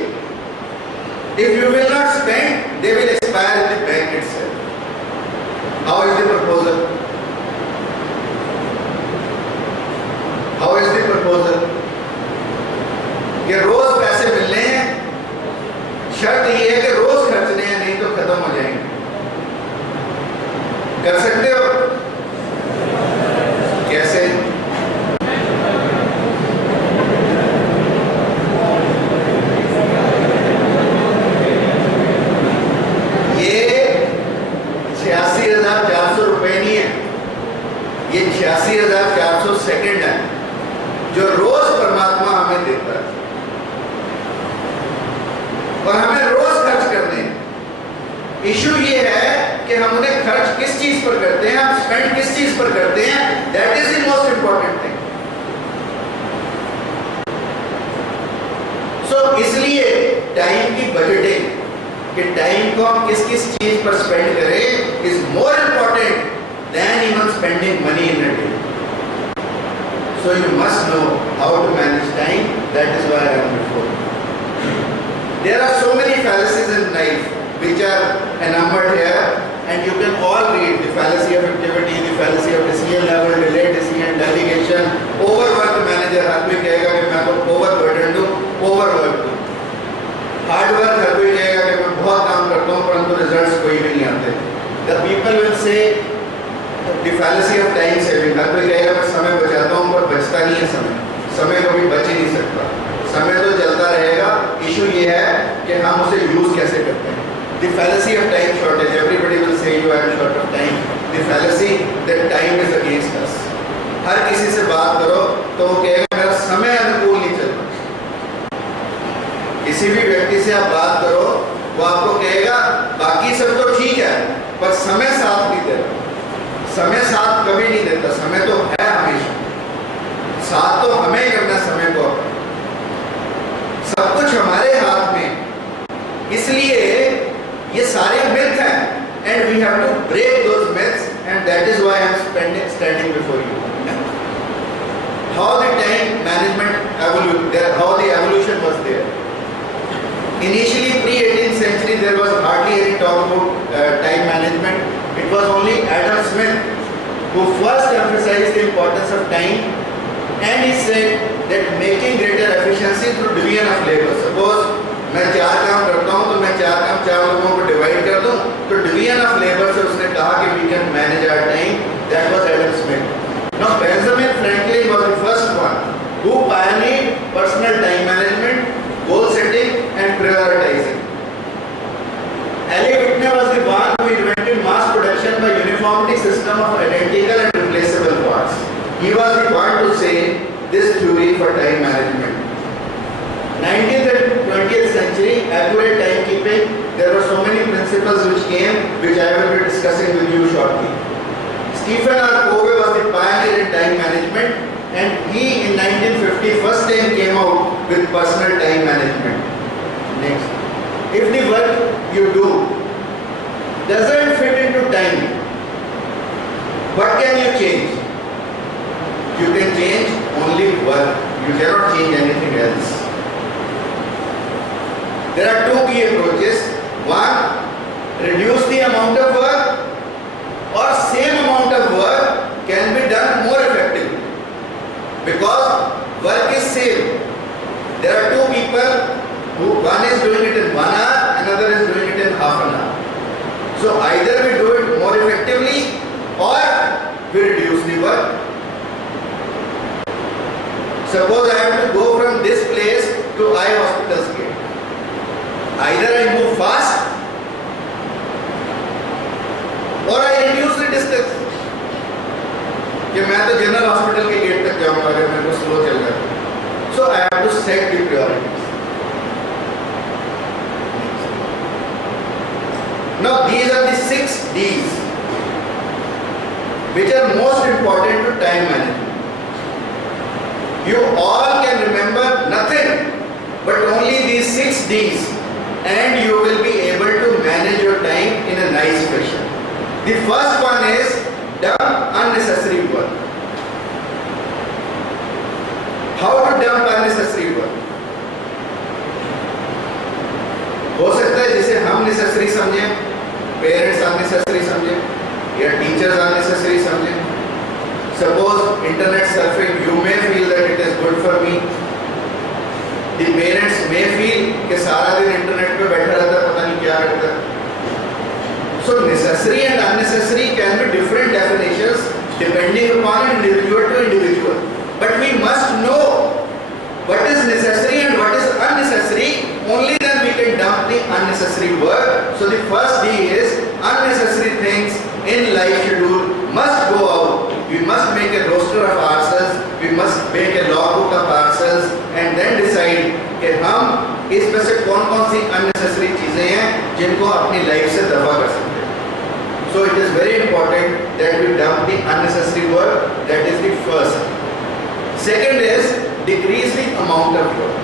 If you will not spend, they will expire in the bank itself. How is the proposal? How is the proposal? कि रोज पैसे मिलने हैं, शर्त ये है कि रोज खर्चने हैं, नहीं तो खत्म हो जाएंगे। कर सकते हो? कैसे? ये 86,400 रुपए नहीं है, ये 86,400 सेकंड है जो रोज परमात्मा हमें देता है और हमें रोज खर्च करने हैं। इशू ये है कि हम उन्हें खर्च किस चीज पर करते हैं, हम स्पेंड किस चीज पर करते हैं, that is the most important thing. So इसलिए टाइम की बजटिंग, कि टाइम को हम किस किस चीज पर स्पेंड करें, is more important than even spending money in a day. So you must know how to manage time. That is why I am before you. There are so many fallacies in life which are enumered here, and you can all read the fallacy of activity, the fallacy of decision level, delayed decision, delegation, overwork manager. हर कोई कहेगा कि मैं तो overburden दूँ, overwork दूँ। Hard work हर कोई कहेगा कि मैं बहुत काम करता हूँ परंतु results कोई भी नहीं आते। The people will say the fallacy of time saving. हर कोई कहेगा मैं समय बचाता हूँ पर बचता नहीं है समय, समय कभी बच ही नहीं सकता, समय तो चलता रहेगा। इशू ये है कि हम उसे यूज कैसे करते हैं। The fallacy of time shortage. Everybody will say you are short of time. The fallacy that time is against us. हर किसी से बात करो तो वो कहेगा मेरा समय अनुकूल नहीं चलता। किसी भी व्यक्ति से आप बात करो वो आपको कहेगा बाकी सब तो ठीक है पर समय साथ नहीं दे रहा। समय साथ कभी नहीं देता, समय तो है हमेशा, साथ तो हमें करना समय को, सब कुछ हमारे हाथ में। इसलिए ये सारे मिथ हैं and we have to break those myths, and that is why I am standing before you. How the time management how the evolution was there. Initially, pre-18th century, there was hardly any talk about time management. It was only Adam Smith who first emphasized the importance of time, and he said that making greater efficiency through division of labor. Suppose मैं 4 काम करता हूँ तो मैं 4 काम 4 लोगों को divide कर दूँ, तो डिवीजन ऑफ लेबर से उसने कहा कि we can manage our time. That was Adam Smith. Now Benjamin Franklin was the first one who pioneered personal time management, goal setting and prioritizing. Eli Whitney was the one who invented mass production by uniformity system of identical and replaceable parts. He was the one to say this theory for time management. 19th and 20th century, accurate timekeeping. There were so many principles which came, which I will be discussing with you shortly. Stephen R. Covey was the pioneer in time management, and he in 1950 first time came out with personal time management. Next. If the work you do doesn't fit into time, what can you change? You can change only work. You cannot change anything else. There are 2 key approaches. One, reduce the amount of work, or same amount of work can be done more effectively. Because work is same. There are 2 people who one is doing it in 1 hour, another is doing it in half an hour. So either we do it more effectively or we reduce the work. Suppose I have to go from this place to eye hospital's gate. Either I move fast or I reduce the distance. कि मैं तो general hospital के gate तक जाऊंगा अगर मेरे को slow चल रहा है. So I have to set the priorities. Now these are the 6 D's which are most important to time management. You all can remember nothing but only these 6 D's, and you will be able to manage your time in a nice fashion. The first one is dump unnecessary work. How to dump unnecessary work? हो सकता है जिसे हम necessary समझें, parents unnecessary समझें या teachers unnecessary समझें. Suppose internet surfing, you may feel that it is good for me. The parents may feel कि सारा दिन इंटरनेट पे बैठा रहता है, पता नहीं क्या करता है. So necessary and unnecessary can be different definitions depending upon individual to individual. But we must know what is necessary and what is unnecessary. Only then we can dump the unnecessary work. So the first D is unnecessary things in life schedule must go out. We must make a roster of ourselves. We must make a logbook of ourselves and then decide कि हम इसमें से कौन-कौन सी unnecessary चीजें हैं जिनको अपनी life से दफा कर सकते हैं. So it is very important that we dump the unnecessary work. That is the first. Second is decrease the amount of work.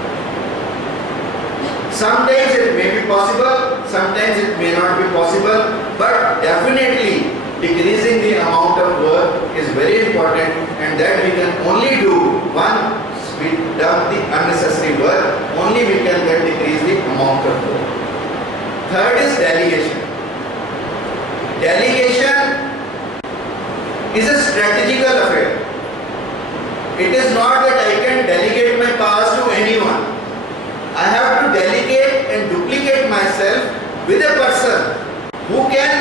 Sometimes it may be possible, sometimes it may not be possible, but definitely decreasing the amount of work is very important, and that we can only do once we dump the unnecessary work. Only we can then decrease the amount of work. Third is delegation. Delegation is a strategical affair. It is not that I can delegate my powers to anyone. I have to delegate and duplicate myself with a person who can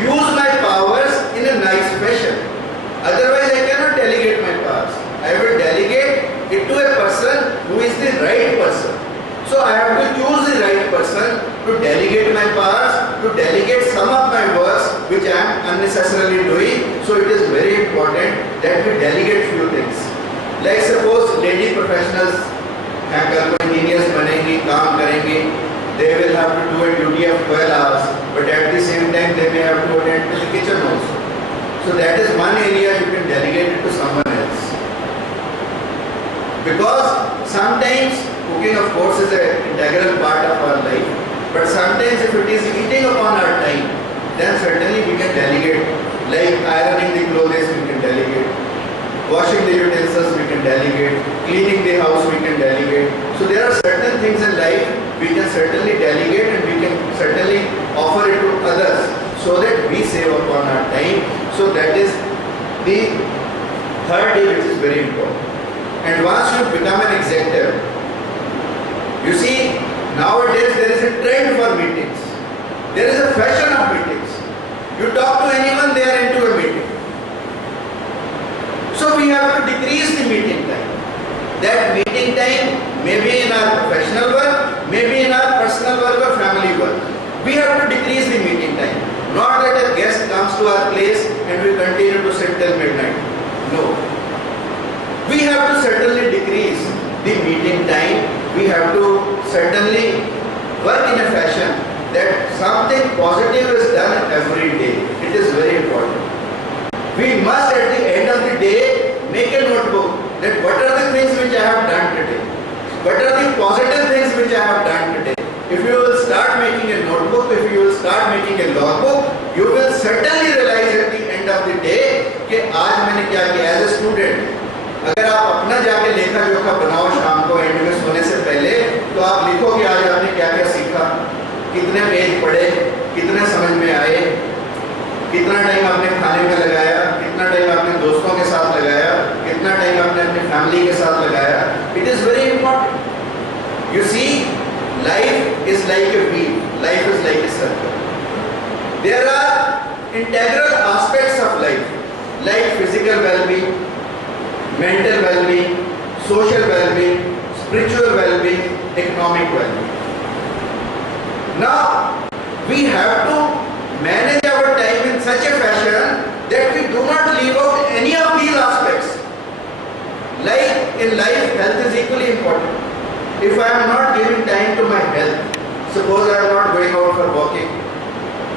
use my powers in a nice fashion. Otherwise, I cannot delegate my powers. I will delegate it to a person who is the right person. So I have to choose the right person to delegate my powers, to delegate some of my works which I am unnecessarily doing. So it is very important that we delegate few things. Like suppose lady professionals हैं, कल को engineers बनेंगी, काम करेंगी. They will have to do a duty of 12 hours, but at the same time they may have to attend to the kitchen also. So that is one area you can delegate it to someone else. Because sometimes cooking of course is an integral part of our life, but sometimes if it is eating upon our time, then certainly we can delegate. Like ironing the clothes we can delegate, washing the utensils we can delegate, cleaning the house we can delegate. So there are certain things in life we can certainly delegate and we can certainly offer it to others so that we save upon our time. So that is the third day which is very important. And once you become an executive, you see nowadays there is a trend for meetings. There is a fashion of meetings. You talk to anyone, they are into a meeting. So we have to decrease the meeting time. That meeting time may be in our professional work, may be in our personal work or family work. We have to decrease the meeting time. Not that a guest comes to our place and we continue to sit till midnight. No. We have to certainly decrease the meeting time. We have to certainly work in a fashion that something positive is done every day. It is very important. We must at the end of the day make a notebook that what are the things which I have done today, what are the positive things which I have done today. If you will start making a notebook, if you will start making a logbook, you will certainly realize at the end of the day कि आज मैंने क्या किया. As a student, अगर आप अपना जाके लेखा जोखा बनाओ शाम को एंड में सोने से पहले, तो आप लिखो कि आज आपने क्या क्या सीखा, कितने पेज पढ़े, कितने समझ में आए, कितना टाइम आपने खाने में लगाया, कितना टाइम आपने दोस्तों के साथ लगाया, कितना टाइम आपने अपनी फैमिली के साथ लगाया. It is very important. You see, life is like a wheel, life is like a circle. There are integral aspects of life, like physical well-being, mental well-being, social well-being, spiritual well-being, economic well-being. Now, we have to manage our time in such a fashion that we do not leave out any of these aspects. Like in life, health is equally important. If I am not giving time to my health, suppose I am not going out for walking,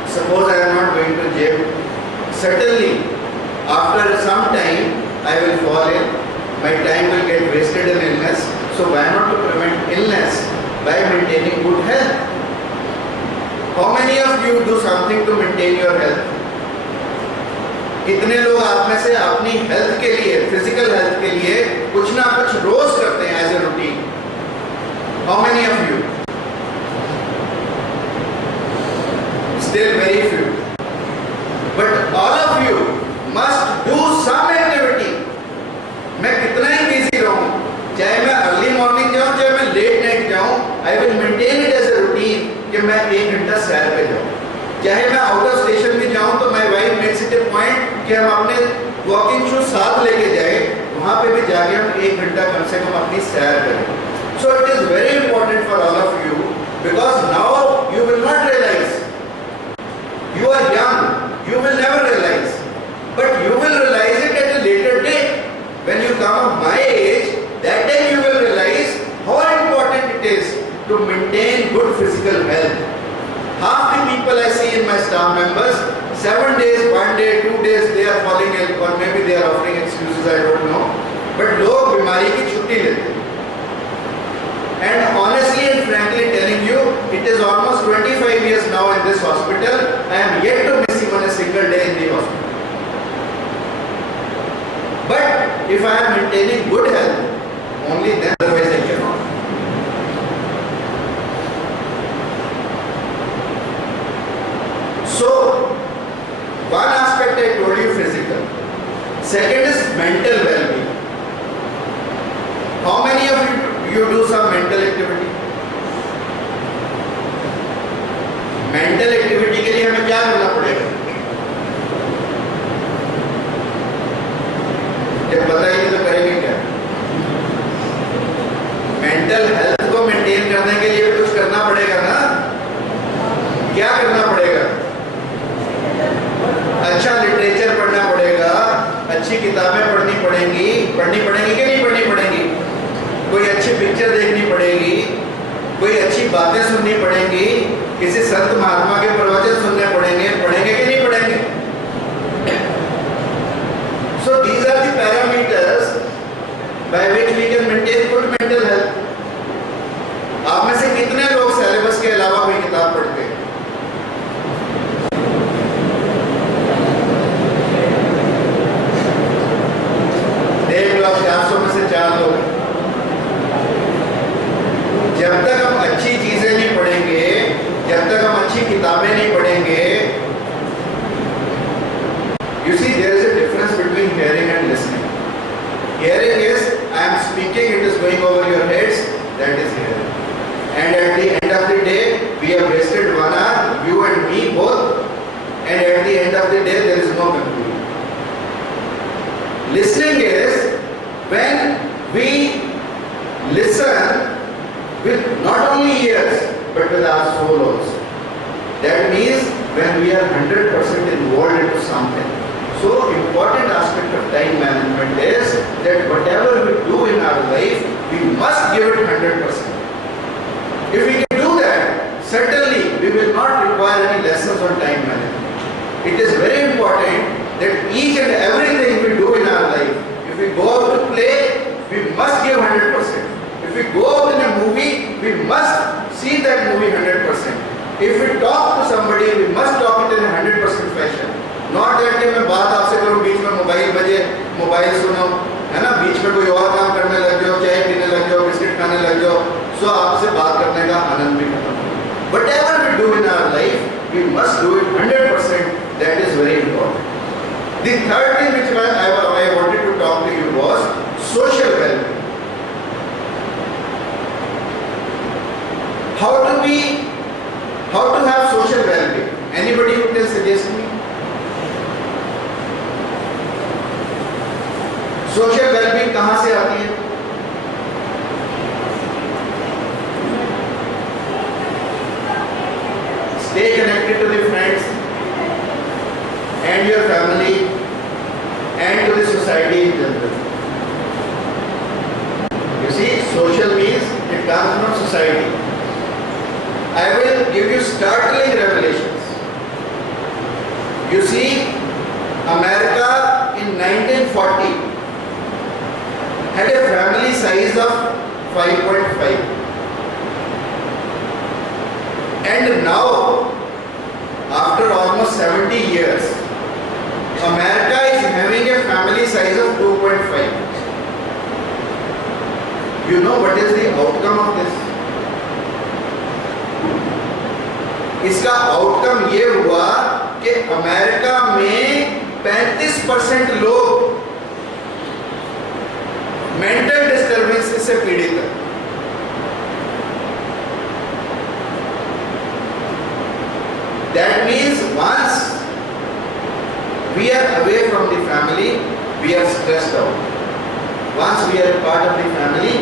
suppose I am not going to gym, certainly after some time I will fall in, my time will get wasted in illness. So why not to prevent illness by maintaining good health? How many of you do something to maintain your health? कितने लोग आप में से अपनी health के लिए, physical health के लिए कुछ ना कुछ रोज करते हैं as a routine? How many of you? Still very few, but all of you must do some activity. मैं कितना ही बिजी रहूं, चाहे मैं अर्ली मॉर्निंग जाऊं, चाहे मैं लेट नाइट जाऊं, I will maintain it as a routine कि मैं 1 घंटा सैर पे जाऊं। चाहे मैं आउट ऑफ स्टेशन भी जाऊं तो my wife makes it A point कि हम अपने वॉकिंग शूज साथ लेके जाए, वहां पे भी जाके हम 1 घंटा कम से कम अपनी सैर करें। So it is very important for all of you, because now you will not realise, you are young, you will never realize, but you will realize it at a later date. When you come of my age, that time you will realize how important it is to maintain good physical health. Half the people I see in my staff members, 7 days, 1 day, 2 days, they are falling ill, or maybe they are offering excuses, I don't know. But लोग बीमारी की छुट्टी लेते हैं. And honestly and frankly telling you, it is almost 25 years now in this hospital. I am yet to miss even a single day in the hospital. But if I am maintaining good health, only then, otherwise I cannot. So, one aspect I told you, physical. Second is mental well-being. How many of you do some mental activity? Mental activity के लिए हमें क्या करना पड़ेगा? जब बताइए तो करेंगे क्या? मेंटल हेल्थ को मेंटेन करने के लिए कुछ करना पड़ेगा ना? क्या करना पड़ेगा? अच्छा लिटरेचर पढ़ना पड़ेगा, अच्छी किताबें पढ़नी पड़ेंगी कि नहीं पढ़नी पड़ेंगी? कोई अच्छी पिक्चर देखनी पड़ेगी, कोई अच्छी बातें सुननी पड़ेंगी, किसी संत महात्मा के प्रवचन सुनने पड़ेंगे कि नहीं पड़ेंगे? So these are the parameters by which we can maintain good mental health. आप में से कितने लोग सिलेबस के अलावा कोई किताब पढ़ते हैं? देख लो, 400 में से 4 लोग। जब तक हम अच्छी चीजें नहीं पढ़ेंगे, जब तक हम अच्छी किताबें नहीं पढ़ेंगे, you see there is a difference between hearing and listening. Hearing is I am speaking, it is going over your heads, that is hearing. And at the end of the day, we have wasted 1 hour, you and me both, and at the end of the day there is no conclusion. Listening is when we listen with not only ears but with our soul also. That means when we are 100% involved into something. So important aspect of time management is that whatever we do in our life, we must give it 100%. If we can do that, certainly we will not require any lessons on time management. It is very important that each and everything we do in our life, if we go out to play, we must give 100%. If we go out in a movie, we must see that movie 100%. If we talk to somebody, we must talk it in a 100% fashion. Not that कि मैं बात आपसे करूँ, बीच में mobile बजे, mobile सुनो, है ना, बीच में कोई और काम करने लग जाओ, चाय पीने लग जाओ, बिस्किट खाने लग जाओ, so आपसे बात करने का आनंद भी खत्म हो। Whatever we do in our life, we must do it 100%. That is very important. The third thing which I wanted to talk to you was social well-being. How to have social well-being? Anybody who can suggest me? Social well-being कहाँ से आती है? Stay connected to the friends and your family and to the society in general. You see, social means it comes from society. I will give you startling revelations. You see, America in 1940 had a family size of 5.5. And now, after almost 70 years, America You know what is the outcome of this? इसका outcome ये हुआ कि America में 35% लोग mental disturbance से पीड़ित हैं। That means once we are away from the family, we are stressed out. Once we are a part of the family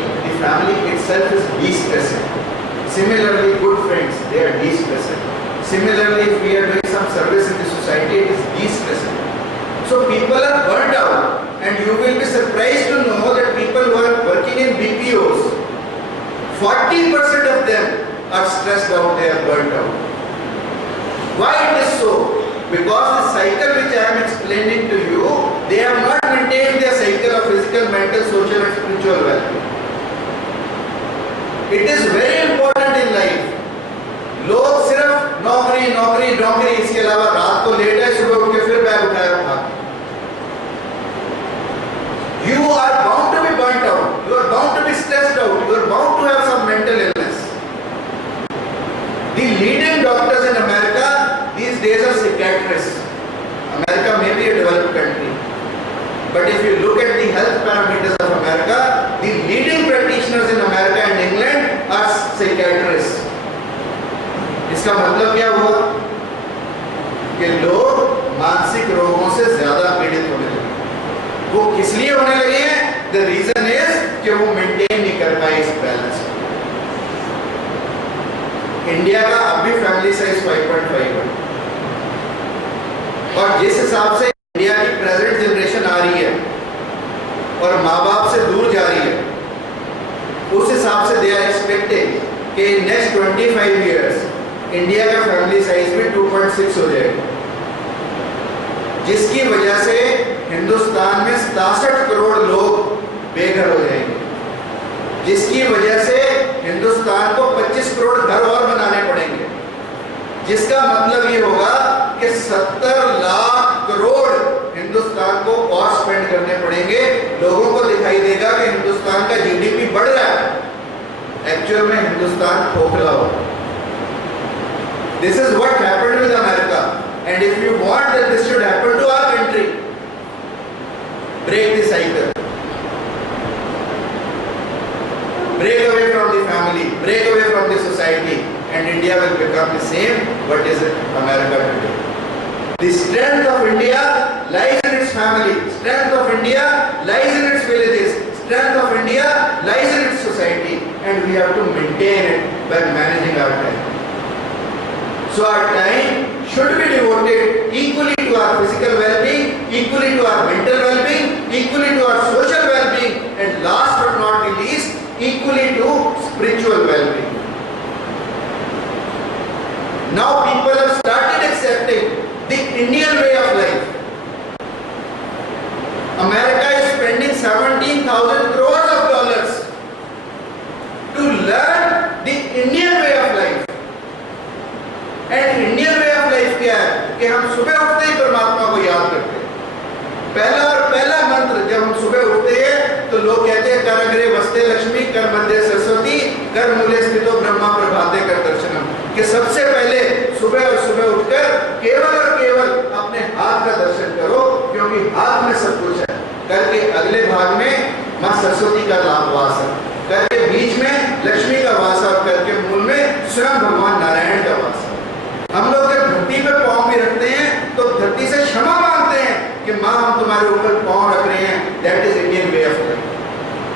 itself is de-stressing. Similarly, good friends, they are de-stressing. Similarly, if we are doing some service in the society, it is de-stressing. So people are burnt out, and you will be surprised to know that people who are working in BPOs, 40% of them are stressed out, they are burnt out. Why it is so? Because the cycle which I am explaining to you, they have not maintained their cycle of physical, mental, social and spiritual well-being. It is very important in life. लोग सिर्फ नौकरी नौकरी नौकरी, इसके अलावा रात को late है, सुबह उठ के फिर बैग उठाया भाग। You are bound to be burnt out. You are bound to be stressed out. You are bound to have some mental illness. The leading doctors in America these days are psychiatrists. America may be a developed country, but if you look at the health parameters of America, the leading practitioners in America and England are psychiatrists. इसका मतलब क्या हुआ कि लोग मानसिक रोगों से ज्यादा पीड़ित होने लगे। वो किस लिए होने लगे हैं? The reason is कि वो मेंटेन नहीं कर पाए इस बैलेंस को। इंडिया का अब भी फैमिली साइज 5.5 है, और जिस हिसाब से इंडिया की प्रेजेंट जनरेशन आ रही है और माँ बाप से दूर जा रही है, उस हिसाब से दे आर एक्सपेक्टिंग कि नेक्स्ट 25 इयर्स इंडिया का फैमिली साइज भी 2.6 हो जाएगा, जिसकी वजह से हिंदुस्तान में 67 करोड़ लोग बेघर हो जाएंगे, जिसकी वजह से हिंदुस्तान को 25 करोड़ घर और बनाने पड़ेंगे, जिसका मतलब ये होगा कि 70 लाख करोड़ हिंदुस्तान को और स्पेंड करने पड़ेंगे। लोगों को दिखाई देगा कि हिंदुस्तान का जीडीपी बढ़ रहा है, एक्चुअल में हिंदुस्तान खोखला होगा। This is what happened with America, and if you want that this should happen to our country, break the cycle, break away from the family, break away from the society, and India will become the same what is America today. The strength of India lies in its family, strength of India lies in its villages, strength of India lies in its society, and we have to maintain it by managing our time. So our time should be devoted equally to our physical well-being, equally to our mental well-being, equally to our social well-being, and last but not the least, equally to spiritual well-being. Now people have started accepting the Indian way of life. America is spending 17,000 crores of dollars to learn the Indian way of life. And Indian way of life क्या है कि हम सुबह उठते ही परमात्मा को याद करते हैं। पहला मंत्र जब हम सुबह उठते हैं तो लोग कहते हैं कर अग्रे वस्ते लक्ष्मी, कर मध्य सरस्वती, कर मूले स्थितो ब्रह्मा प्रभाते कर दर्शनम, कि सबसे पहले सुबह उठकर केवल और केवल अपने हाथ का दर्शन करो, क्योंकि हाथ में सब कुछ है। कर के अगले भाग में माँ सरस्वती का वास है, कर के बीच में लक्ष्मी का वास है, और कर के मूल में स्वयं भगवान नारायण का वास है। हम लोग जब धरती पे पाँव भी रखते हैं तो धरती से क्षमा मांगते हैं कि माँ हम तुम्हारे ऊपर पाँव रख रहे हैं। That is Indian way of life.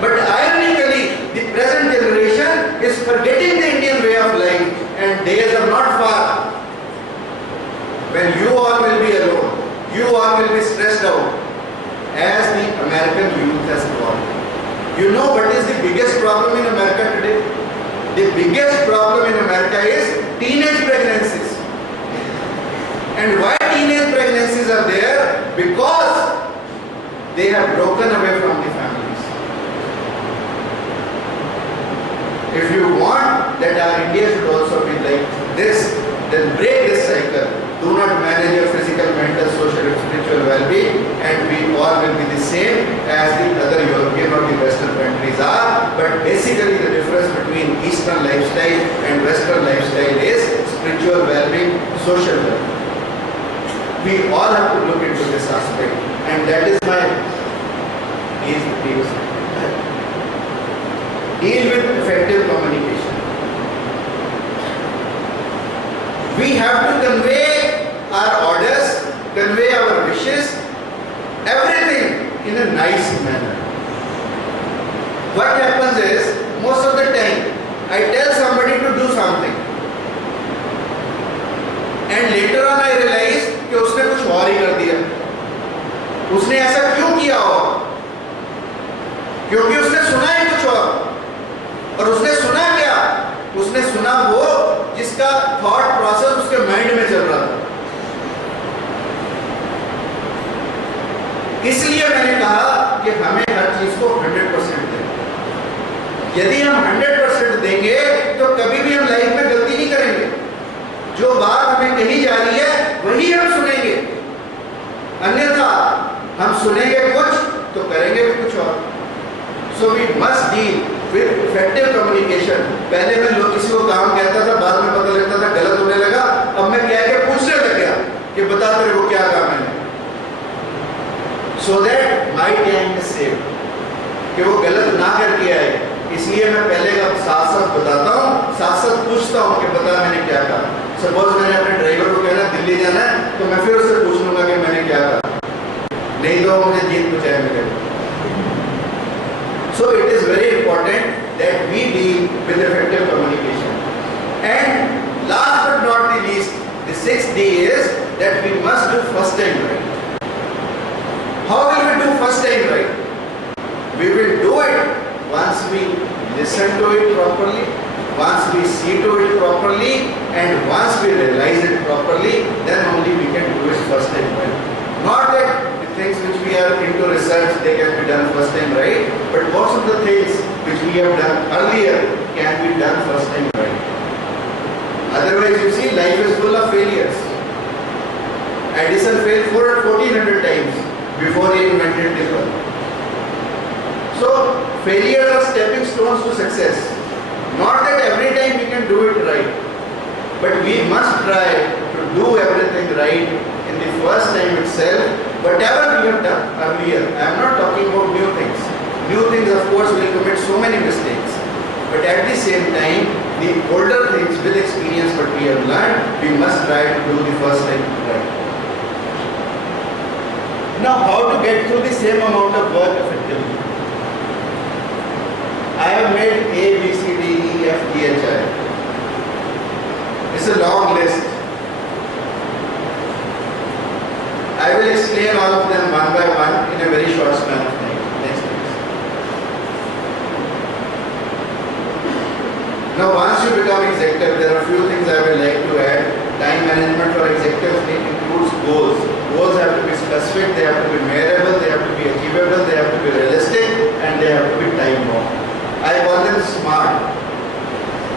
But ironically the present generation is forgetting the Indian way of life, and days are not far when you all will be alone, you all will be stressed out as the American youth has gone. You know what is the biggest problem in America today? The biggest problem in America is teenage pregnancies. And why teenage pregnancies are there? Because they have broken away from the families. If you want that our India should also be like this, then break this cycle. Do not manage your physical, mental, social and spiritual well-being, and we all will be the same as the other European or the Western countries are. But basically Eastern lifestyle and Western lifestyle is spiritual well-being, social well-being. We all have to look into this aspect, and that is my deal with effective communication. We have to convey our orders, convey our wishes, everything in a nice manner. What happens is, most of the time, I tell somebody to do something, and later on I realize कि उसने कुछ और ही कर दिया. उसने ऐसा क्यों किया हो? क्योंकि उसने सुना है कुछ और उसने सुना क्या? उसने सुना वो जिसका थॉट प्रोसेस उसके माइंड में चल रहा था. इसलिए मैंने कहा कि हमें हर चीज को 100% दें. यदि हम 100% देंगे तो कभी भी हम लाइफ में गलती नहीं करेंगे. जो बात हमें कही जा रही है वही हम सुनेंगे, अन्यथा हम सुनेंगे कुछ तो करेंगे भी कुछ और. So we must deal with effective communication. पहले मैं लोग किसी को काम कहता था, बाद में पता लगता था गलत होने लगा. अब मैं कह के पूछने लग गया कि बता तेरे को क्या काम है, so that my time is save, कि वो गलत ना करके आए. इसलिए मैं पहले का साथ साथ बताता हूँ, साथ साथ पूछता हूँ कि बता मैंने क्या कहा. सपोज मैंने अपने ड्राइवर को कहना दिल्ली जाना है, तो मैं फिर उससे पूछ लूंगा कि मैंने क्या कहा, नहीं तो मुझे जीत पहुंचाए मेरे. So it is very important that we deal with effective communication. And last but not the least, the 6th D is that we must do first time right. How will we do first time right? We will do it once we listen to it properly, once we see to it properly, and once we realize it properly, then only we can do it first time right. Not that the things which we are into research, they can be done first time right, but most of the things which we have done earlier can be done first time right. Otherwise, you see, life is full of failures. Edison failed 1400 times before he invented the bulb. So, failures are stepping stones to success. Not that every time we can do it right, but we must try to do everything right in the first time itself. Whatever we have done earlier, I am not talking about new things. New things, of course, will commit so many mistakes. But at the same time, the older things with experience what we have learned, we must try to do the first time right. Now, how to get through the same amount of work effectively? I have made A, B, C, D, E, F, G, H, I. It's a long list. I will explain all of them one by one in a very short span of time. Next please. Now once you become executive, there are a few things I will like to add. Time management for executives includes goals. Goals have to be specific, they have to be measurable, they have to be achievable, they have to be realistic, and they have to be time bound. I call them SMART.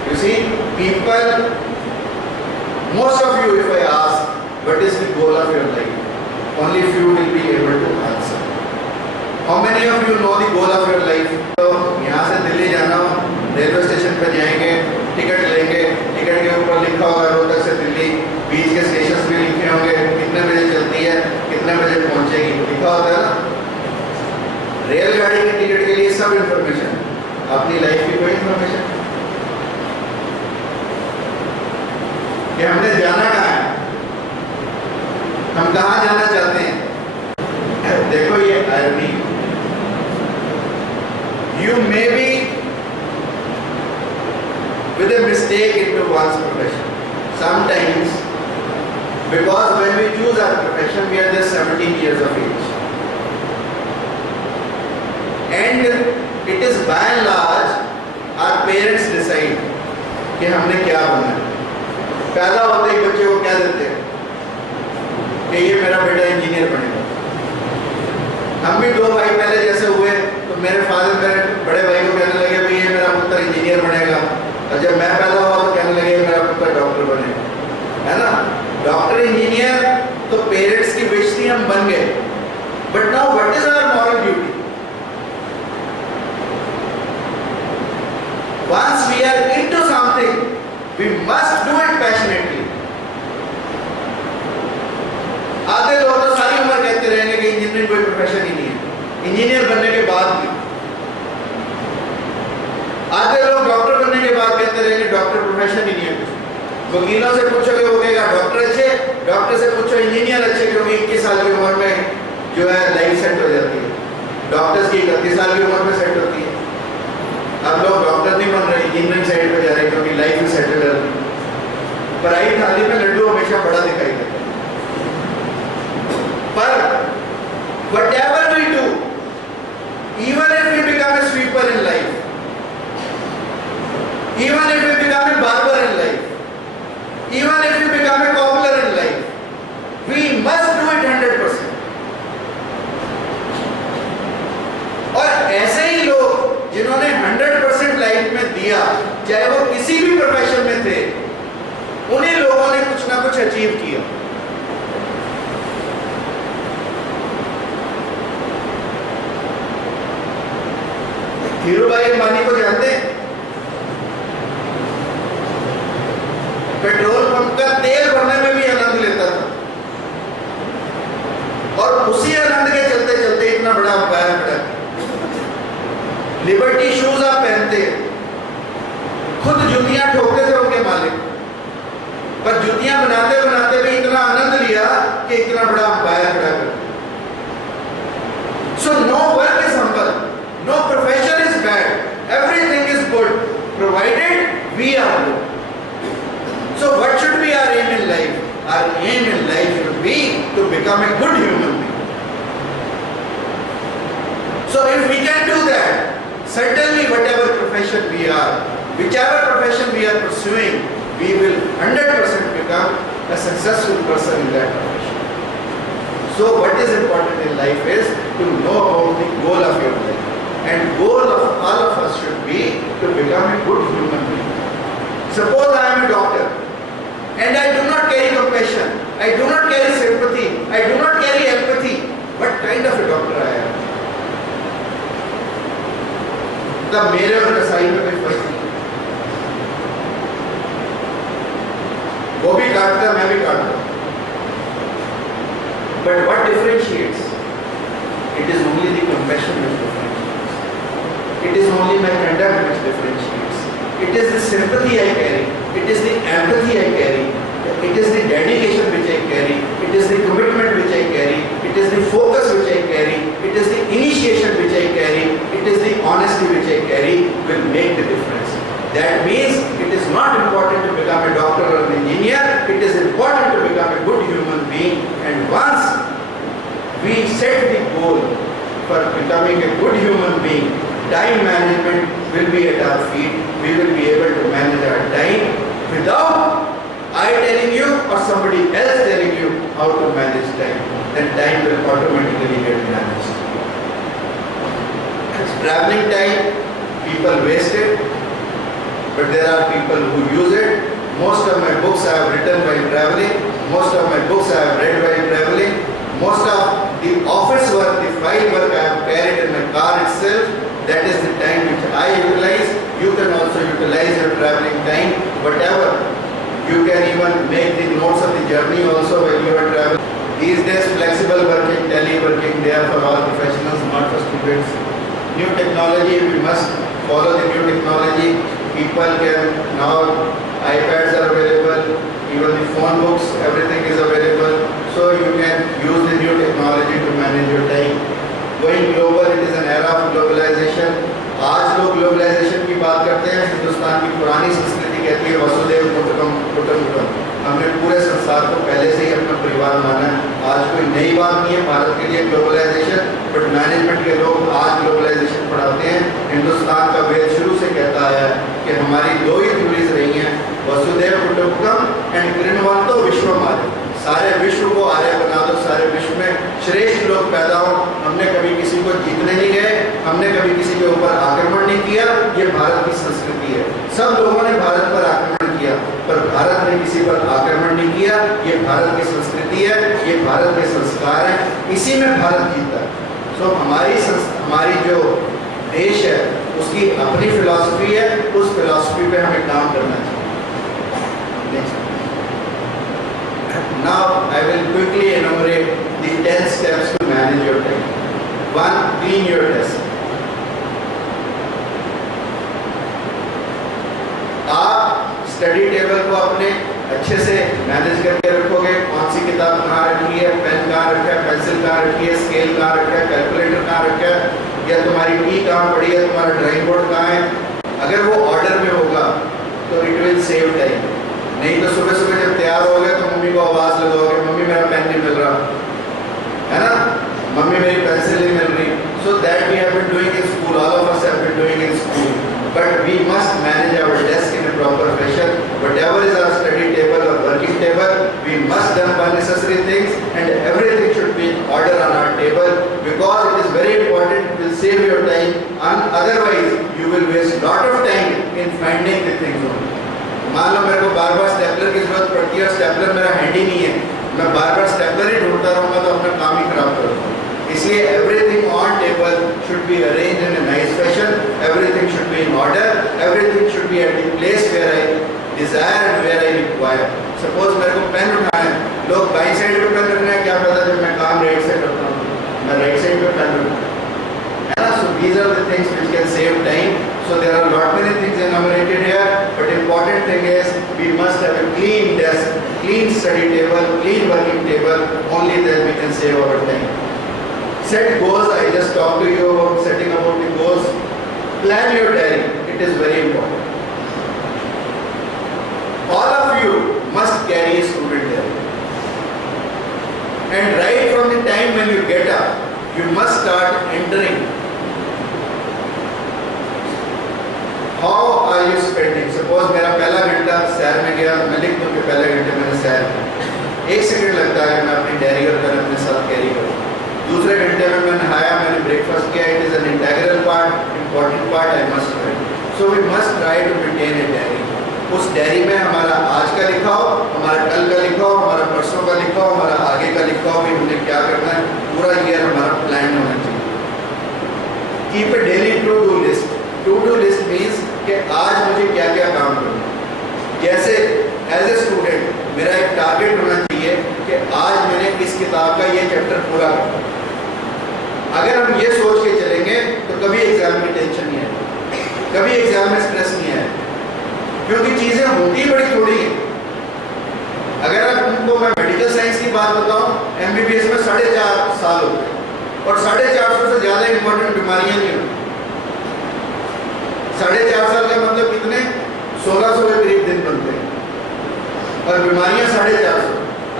You see, people, most of you, if I ask, what is the goal of your life? Only few will be able to answer. How many of you know the goal of your life? तो यहाँ से दिल्ली जाना, railway station पर जाएंगे, ticket लेंगे, ticket के ऊपर लिखा होगा रोहतक से दिल्ली, बीच के स्टेशन भी लिखे होंगे, कितने बजे चलती है, कितने बजे पहुँचेगी, लिखा होता है ना. रेलगाड़ी की टिकट के लिए सब इंफॉर्मेशन, अपनी लाइफ की कोई इंफॉर्मेशन कि हमने जाना कहाँ है, हम कहाँ जाना चाहते हैं. देखो ये irony. You may be with a mistake into one's profession. Sometimes, because when we choose our profession, we are just 17 years of age, and it is by and large our parents decide कि हमने क्या बनना है. पैदा होते ही बच्चे को क्या देते हैं कि ये मेरा बेटा इंजीनियर बनेगा. हम भी दो भाई पहले जैसे हुए तो मेरे फादर मेरे बड़े भाई को कहने लगे भाई ये मेरा पुत्र इंजीनियर बनेगा, और जब मैं पैदा हुआ तो कहने लगे मेरा पुत्र डॉक्टर बनेगा, है ना. डॉक्टर इंजीनियर तो पेरेंट्स की विश थी, हम बन गए. But now what is our moral duty? once we are into something, we must do it passionately. आधे लोग तो सारी उम्र कहते रहेंगे कि इंजीनियरिंग कोई प्रोफेशन ही नहीं है, इंजीनियर बनने के बाद भी। आधे लोग डॉक्टर बनने के बाद कहते रहेंगे डॉक्टर प्रोफेशन ही नहीं है कुछ। वकीलों से पूछोगे वो कहेगा डॉक्टर अच्छे, डॉक्टर से पूछो इंजीनियर अच्छे, क्योंकि 21 साल की उम्र में जो है लाइफ सेट हो जाती है। डॉक्टर्स की 31 साल की उम्र में सेट होती है। अब लोग डॉक्टर नहीं बन रहे, इंजीनियरिंग साइड पे जा रहे हैं क्योंकि लाइफ ही सेटल है। पराई थाली में लड्डू हमेशा बड़ा दिखाई देता है। पर whatever we do, even if we become a sweeper in life, even if we become a barber in life, even if we become a cobbler in life, we must do it 100%. और ऐसे ही लोग जिन्होंने 100% life में दिया, चाहे वो किसी भी प्रोफेशन में थे, उन्हीं लोगों ने कुछ ना कुछ अचीव किया। धीरूभाई अंबानी को जानते हैं? पेट्रोल पंप का तेल भरने में भी आनंद लेता था, और उसी आनंद के चलते चलते इतना बड़ा अंपायर खड़ा। लिबर्टी शूज आप पहनते, खुद जुतियां ठोकते थे उनके मालिक, पर जुतियां बनाते बनाते भी इतना आनंद लिया कि इतना बड़ा अंपायर खड़ा कर। So no work is humble, no profession is bad, everything is good provided we are good. So what should be our aim in life? Our aim in life should be to become a good human being. So if we can do that, certainly whatever profession we are, whichever profession we are pursuing, we will 100% become a successful person in that profession. So what is important in life is to know about the goal of your life. And goal of all of us should be to become a good human being. Suppose I am a doctor and I do not carry compassion, I do not carry sympathy, I do not carry empathy. What kind of a doctor I am? तब मेरे और कसाई में कोई फर्क नहीं। वो भी काटता है, मैं भी काटता हूँ। But what differentiates? It is only the compassion which differentiates. It is only my conduct which differentiates. It is the sympathy I carry. It is the empathy I carry. It is the dedication which I carry. It is the commitment which I carry. It is the focus which I carry. It is the initiation which I carry. It is the honesty which I carry will make the difference. That means it is not important to become a doctor or an engineer. It is important to become a good human being. And once we set the goal for becoming a good human being, time management will be at our feet. We will be able to manage our time without I telling you or somebody else telling you how to manage time. Then time will automatically get managed. Traveling time, people waste it, but there are people who use it. Most of my books I have written while traveling. Most of my books I have read while traveling. Most of the office work, the file work I have carried in my car itself. That is the time which I utilize. You can also utilize your traveling time, whatever. You can even make the notes of the journey also when you are traveling. These days, flexible working, teleworking, they are for all professionals, not for students. New technology, we must follow the new technology. People can now, iPads are available, even the phone books, everything is available. So you can use the new technology to manage your time. Going global, it is an era of globalization. आज लोग globalisation की बात करते हैं, हिंदुस्तान की पुरानी संस्कृति कहती है वसुदेव कुटुंबकम। हमने पूरे संसार को पहले से ही अपना परिवार माना है। आज कोई नई बात नहीं है भारत के लिए ग्लोबलाइजेशन, बट मैनेजमेंट के लोग आज ग्लोबलाइजेशन पढ़ाते हैं। हिंदुस्तान का वेद शुरू से कहता है कि हमारी दो ही थ्योरीज रही हैं, वसुदेव कुटुंबकम एंड कृण्वन्तो विश्वमार्य। सारे विश्व को आर्य बना दो, सारे विश्व में श्रेष्ठ लोग पैदा हो। हमने कभी किसी को जीतने नहीं गए, हमने कभी किसी के ऊपर आक्रमण नहीं किया। ये भारत की संस्कृति है। सब लोगों ने भारत पर आक्रमण किया, पर भारत ने किसी पर आक्रमण नहीं किया। ये भारत की संस्कृति है, ये भारत के संस्कार है, इसी में भारत जीता है। सो हमारी जो देश है उसकी अपनी फिलॉसफी है, उस फिलॉसफी पे हमें काम करना चाहिए। Now I will quickly enumerate the 10 steps to manage your time. 1. Clean your desk. आप स्टडी टेबल को अपने अच्छे से मैनेज करके रखोगे। कौन सी किताब कहाँ रखी है, पेन कहाँ रखा है, पेंसिल कहाँ रखी है, स्केल कहाँ रखा है, कैलकुलेटर कहाँ रखा है, या तुम्हारी टी कहाँ पड़ी है, तुम्हारा ड्राइंग बोर्ड कहाँ है। अगर वो ऑर्डर में होगा तो इट विल सेव टाइम। नहीं तो सुबह सुबह जब तैयार हो गए तो मम्मी को आवाज़ लगाओगे, मम्मी मेरा पेन नहीं मिल रहा है ना, मम्मी मेरी पेंसिल नहीं मिल रही। So that we have been doing in school, all of us have been doing in school, but we must manage our desk in a proper fashion. Whatever is our study table or working table, we must dump unnecessary things, and everything should be in order on our table, because it is very important. It will save your time, and otherwise you will waste lot of time in finding the things only. मान लो मेरे को बार बार stapler की जरूरत पड़ती है, stapler मेरा handy नहीं है, मैं बार बार स्टेपलर ही ढूंढता रहूँगा तो अपना काम ही खराब करूँगा। इसलिए everything on table should be arranged in a nice fashion, everything should be in order, everything should be at the place where I desire and where I require. Suppose मेरे को पेन उठाना है, लोग बाई साइड पे pen रखना है, क्या पता जब मैं काम राइट से करता हूँ मैं राइट साइड पे पेन रखूँ, है ना। So these are the things which can save time. So there are lot many things enumerated here, but important thing is we must have a clean desk, clean study table, clean working table. Only then we can save our time. Set goals. I just talked to you about setting about the goals. Plan your diary. It is very important. All of you must carry a student diary. And right from the time when you get up, you must start entering. How are you spending? Suppose मेरा पहला घंटा सैर में गया, मैं लिख दूँ कि पहले घंटे मैंने सैर किया। 1 सेकंड लगता है मैं अपनी डायरी और पेन अपने साथ कैरी करूँ। दूसरे घंटे में मैं नहाया, मैंने ब्रेकफास्ट किया। It is an integral part, important part, I must write. So we must try to maintain a diary. उस डायरी में हमारा आज का लिखा हो, हमारा कल का लिखा हो, हमारा परसों का लिखा हो, हमारा आगे का लिखा हो, हमने क्या करना है, पूरा ईयर हमारा प्लान होना चाहिए। Keep a daily to do list. To do list means कि आज मुझे क्या क्या काम करना है। जैसे एज ए स्टूडेंट मेरा एक टारगेट होना चाहिए कि आज मैंने इस किताब का ये चैप्टर पूरा करना। अगर हम ये सोच के चलेंगे तो कभी एग्जाम की टेंशन नहीं आएगी, कभी एग्जाम में स्ट्रेस नहीं आएगा, क्योंकि चीज़ें होती बड़ी थोड़ी हैं। अगर आप उनको मैं मेडिकल साइंस की बात बताऊं, MBBS में 4.5 साल होते हैं और 450 से ज़्यादा इंपॉर्टेंट बीमारियां नहीं होती। 4.5 साल का मतलब कितने 1600 के करीब दिन बनते हैं और बीमारियां 450।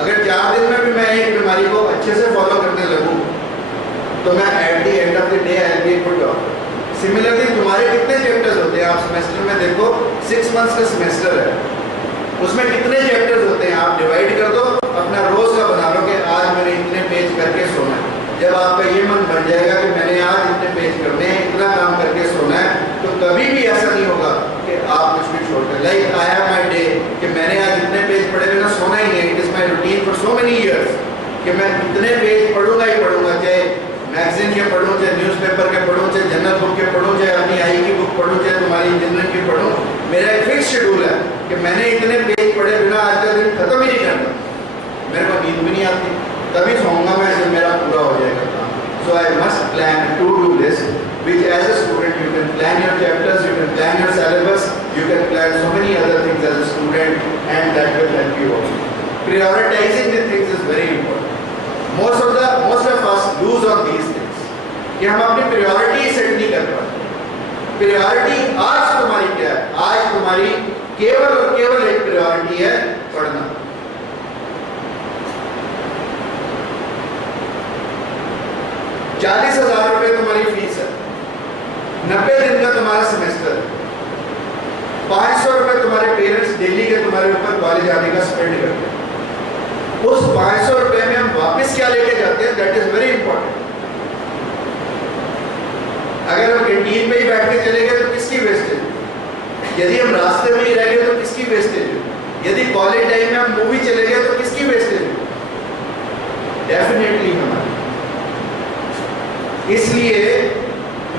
अगर 4 दिन में भी मैं एक बीमारी को अच्छे से फॉलो करने लगूं तो मैं at the end of the day I will be good doctor. Similarly तुम्हारे कितने चैप्टर्स होते हैं, आप सेमेस्टर में देखो 6 मंथ्स का सेमेस्टर है, उसमें कितने चैप्टर्स होते हैं, आप डिवाइड कर दो, अपना रोज का बना लो कि आज मैंने इतने पेज करके सोना है। जब आपका ये मन बन जाएगा कि मैंने आज इतने पेज करने हैं, इतना काम करके सोना है, तो कभी भी ऐसा नहीं होगा कि आप कुछ भी छोड़ दें। Like I have my day कि मैंने आज इतने पेज पढ़े, मैंने सोना ही नहीं। It is my routine for so many years कि मैं इतने पेज पढ़ूंगा ही पढ़ूंगा, चाहे मैगजीन के पढ़ूँ, चाहे न्यूज़पेपर के पढ़ूँ, चाहे जनरल बुक के पढ़ूँ, चाहे अपनी आई की बुक पढ़ूँ, चाहे तुम्हारी इंजीनियरिंग की पढ़ूँ। मेरा एक फिक्स शेड्यूल है कि मैंने इतने पेज पढ़े बिना आज का दिन खत्म ही नहीं करना। मेरे को नींद भी नहीं आती, तभी सोऊंगा मैं जब मेरा पूरा हो जाएगा काम। So I must plan to do list which as a student you can plan your chapters, you can plan your syllabus, you can plan so many other things as a student, and that will help you also. Prioritizing the things is very important. Most of us lose on these things कि हम अपनी priority set नहीं कर पाते। Priority आज तुम्हारी क्या है? आज तुम्हारी केवल और केवल एक priority है पढ़ना। ₹40,000 तुम्हारी फीस है, 90 दिन का तुम्हारा सेमेस्टर है, 500 रुपए तुम्हारे पेरेंट्स डेली के तुम्हारे ऊपर कॉलेज आने का स्पेंड करते हैं। उस 500 रुपए में हम वापस क्या लेके जाते हैं, दैट इज वेरी इंपॉर्टेंट। अगर हम कैंटीन में ही बैठ के चले गए तो किसकी वेस्टेज? यदि हम रास्ते में ही रह गए तो किसकी वेस्टेज? यदि कॉलेज टाइम में हम मूवी चले गए तो किसकी वेस्टेज? डेफिनेटली हमारी। इसलिए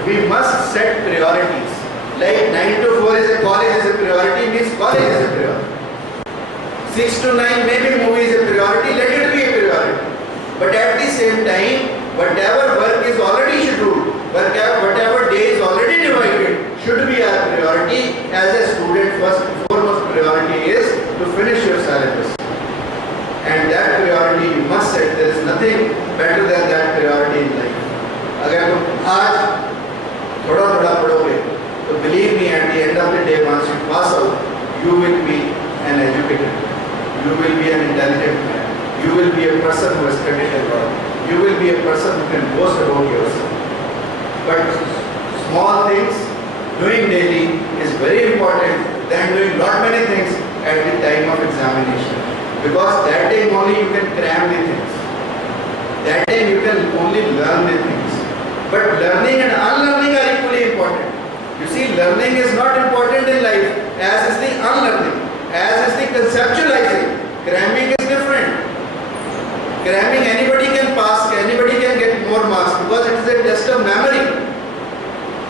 we must set priorities. Like 9 to 4 is a college is a priority, means college is a priority. 6 to 9 maybe movie is a priority, let it be a priority. But at the same time, whatever work is already scheduled, whatever day is already divided, should be our priority. As a student, first and foremost priority is to finish your syllabus. And that priority you must set. There is nothing better than that priority in life. अगर तुम आज थोड़ा थोड़ा पढ़ोगे, तो believe me, at the end of the day, once you pass out, you will be an educated man. You will be an intelligent man. You will be a person who has studied a lot. You will be a person who can boast about yourself. But small things, doing daily is very important than doing lot many things at the time of examination. Because that time only you can cram the things. That time you can only learn the things. But learning and unlearning are equally important. You see, learning is not important in life as is the unlearning, as is the conceptualizing. Cramming is different. Cramming, anybody can pass, anybody can get more marks because it is a test of memory.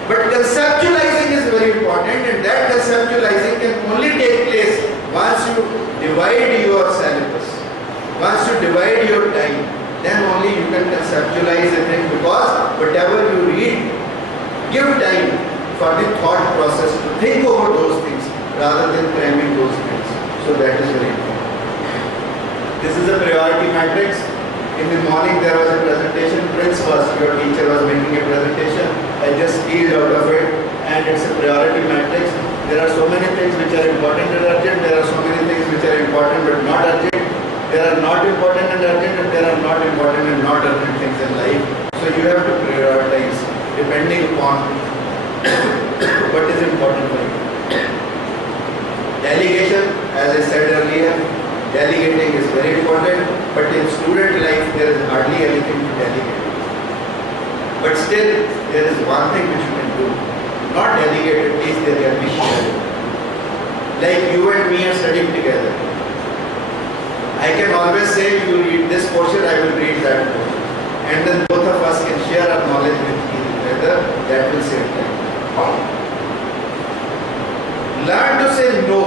But conceptualizing is very important, and that conceptualizing can only take place once you divide your syllabus, once you divide your time, then only you can conceptualize a thing, because whatever you read, give time for the thought process to think over those things rather than cramming those things. So that is very important. This is a priority matrix. In the morning there was a presentation. Prince was, your teacher was making a presentation. I just stealed out of it, and it's a priority matrix. There are so many things which are important and urgent. There are so many things which are important but not urgent. There are not important and urgent, and there are not important and not urgent things in life. So you have to prioritize depending upon what is important for you. Delegation, as I said earlier, delegating is very important, but in student life there is hardly anything to delegate. But still, there is one thing which you can do. Not delegate, at least there can be shared. Like you and me are studying together. I can always say, you read this portion, I will read that portion. And then both of us can share our knowledge with each other. That will save time. Learn to say no.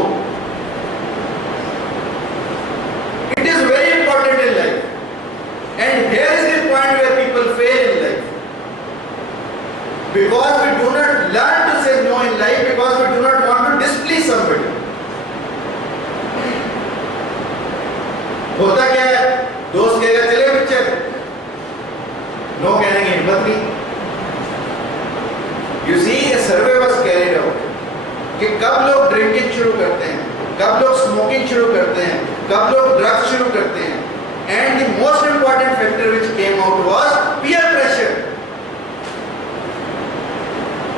It is very important in life. And here is the point where people fail in life. Because we do not learn to say no in life, because we do not want to displease somebody. होता क्या है, दोस्त कहेगा चले picture, no कहने की हिम्मत नहीं. You see, a survey was carried out कि कब लोग ड्रिंकिंग शुरू करते हैं, कब लोग स्मोकिंग शुरू करते हैं, कब लोग ड्रग्स शुरू करते हैं. And the most important factor which came out was peer pressure.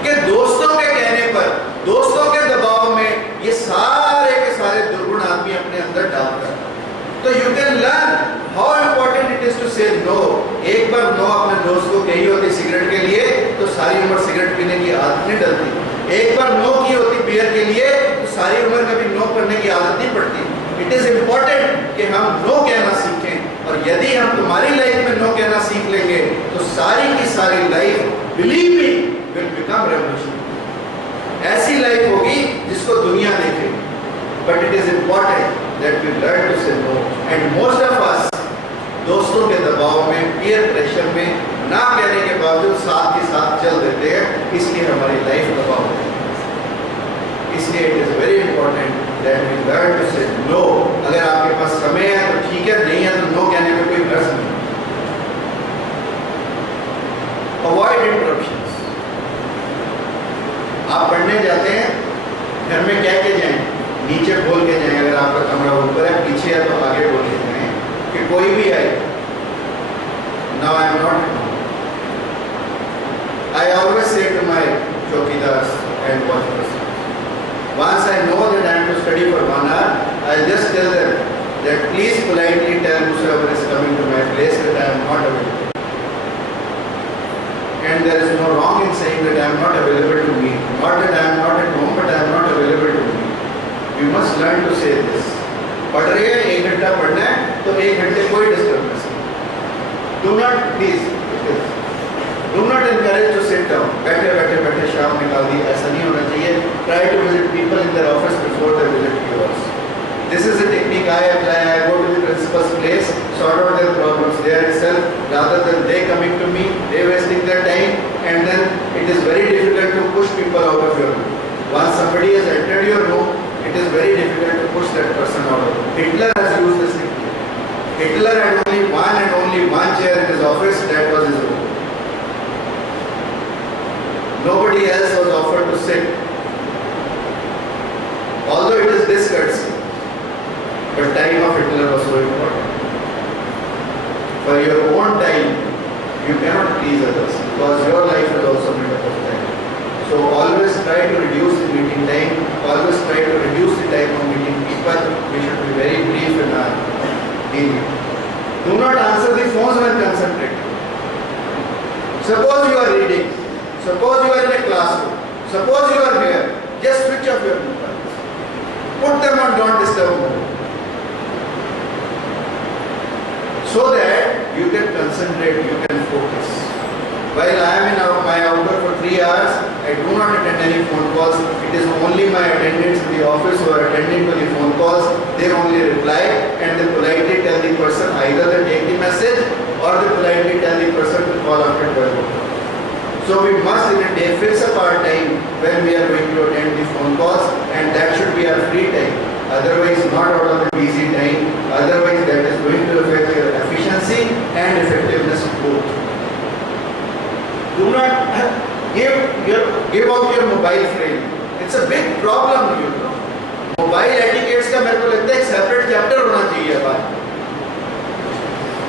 कि दोस्तों के कहने पर, दोस्तों के दबाव में ये सारे के सारे दुर्गुण आदमी अपने अंदर डालता है. तो you can learn how important it is to say no. एक बार नो अपने दोस्त को कही होती सिगरेट के लिए, तो सारी उम्र सिगरेट पीने की आदत नहीं डलती. एक बार नो की होती बियर के लिए, तो सारी उम्र कभी नो करने की आदत नहीं पड़ती. इट इज इम्पोर्टेंट कि हम नो कहना सीखें, और यदि हम तुम्हारी लाइफ में नो कहना सीख लेंगे, तो सारी की सारी life, believe me, will become revolution. ऐसी लाइफ होगी जिसको दुनिया देखे. But it is important that we learn to say no, and most of us दोस्तों के दबाव में, peer pressure में ना कहने के बावजूद साथ के साथ चल देते हैं, इसलिए हमारी लाइफ दबाव है. इसलिए it is very important that we learn to say no. अगर आपके पास समय है तो ठीक है, नहीं है तो नो कहने में कोई हर्ज नहीं. Avoid interruptions. आप पढ़ने जाते हैं, घर में कह के जाएं, नीचे बोल के जाएं. अगर आपका कमरा ऊपर है, पीछे है तो आगे बोल के जाएं कि कोई भी आए, now I am not at home. I always say to my chowkidars and watchers, once I know that I am to study for 1 hour, I just tell them that please politely tell whosoever is coming to my place that I am not available. And there is no wrong in saying that I am not available to meet. Not that I am not at home, but I am not available to meet. You must learn to say this. पढ़ रहे हैं, 1 घंटा पढ़ना है, तो 1 घंटे कोई disturbance नहीं. Do not, please, do not encourage to sit sit down, बैठे बैठे बैठे शाम निकाल दी, ऐसा नहीं होना चाहिए. Try to visit people in their office before they visit yours. This is the technique I apply. I go to the principal's place, sort out their problems there itself, rather than they coming to me, they wasting their time, and then it is very difficult to push people out of your room. Once somebody has entered your room, it is very difficult to push that person out of it. Hitler has used this technique. Hitler had only one chair in his office, that was his room. Nobody else was offered to sit. Although it is discourteous, but time of Hitler was so important. For your own time, you cannot please others, because your life is also made up of time. So always try to reduce the meeting time, always try to reduce the time of meeting people. We should be very brief in our dealing. Do not answer the phones when concentrating. Suppose you are reading, suppose you are in a classroom, suppose you are here, just switch off your mobiles. Put them on don't disturb mode, so that you can concentrate, you can focus. While I am in my outdoor for 3 hours, I do not attend any phone calls. It is only my attendants in the office who are attending to the phone calls. They only reply and they politely tell the person either they take the message or they politely tell the person to call after 12 o'clock. So we must in a day fix up our time when we are going to attend the phone calls, and that should be our free time. Otherwise, not out of the busy time. Otherwise, that is going to affect your efficiency and effectiveness both. Do not give out your mobile freely. It's a big problem, you know. Mobile etiquettes का मेरे को लगता है एक separate chapter होना चाहिए बात.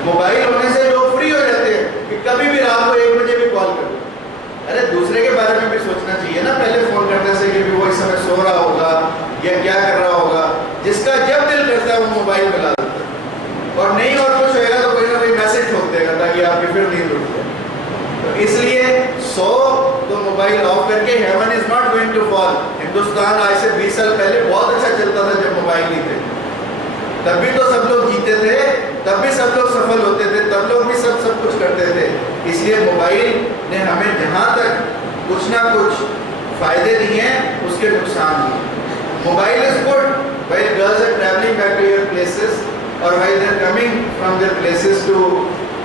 Mobile होने से लोग फ्री हो जाते हैं कि कभी भी रात को 1 बजे भी कॉल करो. अरे दूसरे के बारे में भी सोचना चाहिए ना पहले फोन करने से कि वो इस समय सो रहा होगा या क्या कर रहा होगा. जिसका जब दिल करता है वो मोबाइल मिला देता है, और नहीं और कुछ होएगा तो कोई ना कोई मैसेज ठोक देगा ताकि आपकी फिर नींद उठ जाए. तो इसलिए सो तो मोबाइल ऑफ करके heaven is not going to fall. Hindustan आज से 20 साल पहले बहुत अच्छा चलता था जब मोबाइल नहीं थे. तब भी तो सब लोग जीते थे, तब भी सब लोग सफल होते थे, तब लोग भी सब कुछ करते थे. इसलिए मोबाइल ने हमें जहाँ तक कुछ ना कुछ फायदे दिए हैं उसके नुकसान दिए. Mobile is good while girls are traveling back to your places or while they are coming from their places to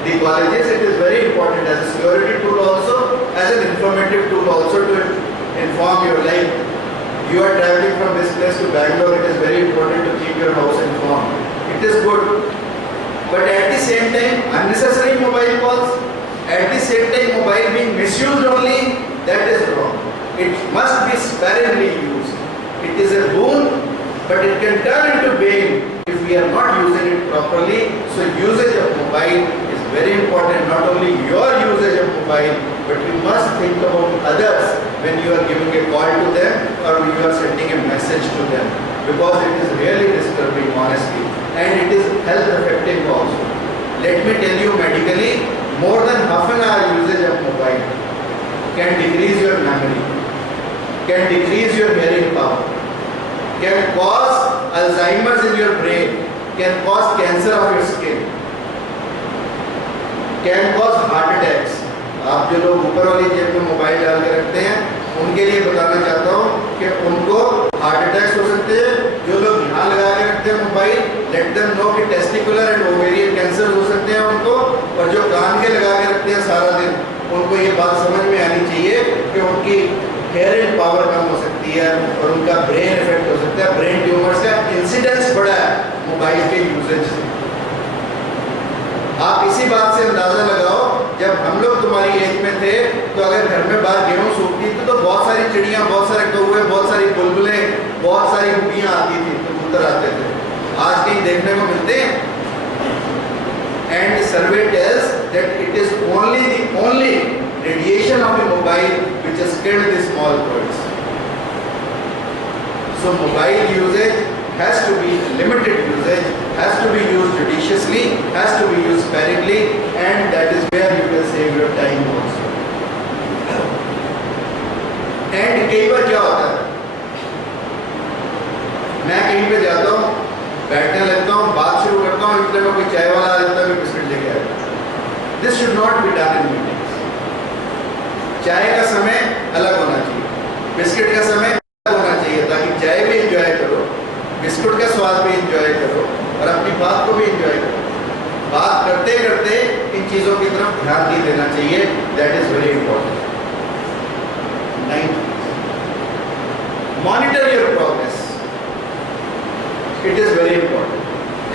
the colleges. It is very important as a security tool also, as an informative tool also to inform your life. You are traveling from this place to Bangalore, it is very important to keep your house informed. It is good. But at the same time, unnecessary mobile calls, at the same time mobile being misused only, that is wrong. It must be sparingly used. It is a boon, but it can turn into bane if we are not using it properly. So usage of mobile is very important. Not only your usage of mobile, but you must think about others when you are giving a call to them or when you are sending a message to them, because it is really disturbing honestly, and it is health affecting also. Let me tell you medically, more than half an hour usage of mobile can decrease your memory, can decrease your hearing power, can cause Alzheimer's in your brain, can cause cancer of your skin, can cause heart attacks. आप जो लोग ऊपर वाली जेब में mobile डाल के रखते हैं उनके लिए बताना चाहता हूँ कि उनको हार्ट अटैक्स हो सकते हैं. जो लोग यहाँ लगा के रखते हैं मोबाइल, लेट देम नो कि टेस्टिकुलर एंड ओवेरियन कैंसर हो सकते हैं उनको. और जो कान के लगा के रखते हैं सारा दिन, उनको ये बात समझ में आनी चाहिए कि उनकी हेयरिंग पावर कम हो सकती है और उनका ब्रेन इफेक्ट हो सकता है. ब्रेन ट्यूमर्स का इंसिडेंस बढ़ा है मोबाइल के यूजेज से. आप इसी बात से अंदाजा लगाओ, जब हम लोग तुम्हारी एज में थे तो अगर घर में बाहर गेहूं सूखती थी तो बहुत सारी चिड़ियां, बहुत सारे कौवे, बहुत सारी बुलबुलें, बहुत सारी हुबियां आती थी, कबूतर आते थे. आज कहीं देखने को मिलते हैं. And survey tells that it is only radiation of the mobile which has killed the small birds. So mobile usage has to be limited usage, has to be used judiciously, has to be used sparingly, and that is where you can save your time also. And कई बार क्या होता है, मैं कहीं पे जाता हूँ, बैठने लगता हूँ, बात शुरू करता हूँ, इतने में कोई चाय वाला आ जाता है, मैं बिस्किट लेके आता हूँ. This should not be done in meetings. चाय का समय अलग होना चाहिए, बिस्किट का समय अलग होना चाहिए, ताकि चाय भी इंजॉय करो, बिस्कुट का स्वाद भी इंजॉय करो और अपनी बात को भी इंजॉय करो। बात करते करते इन चीज़ों की तरफ ध्यान नहीं देना चाहिए, that is very important. 9, monitor your progress, it is very important.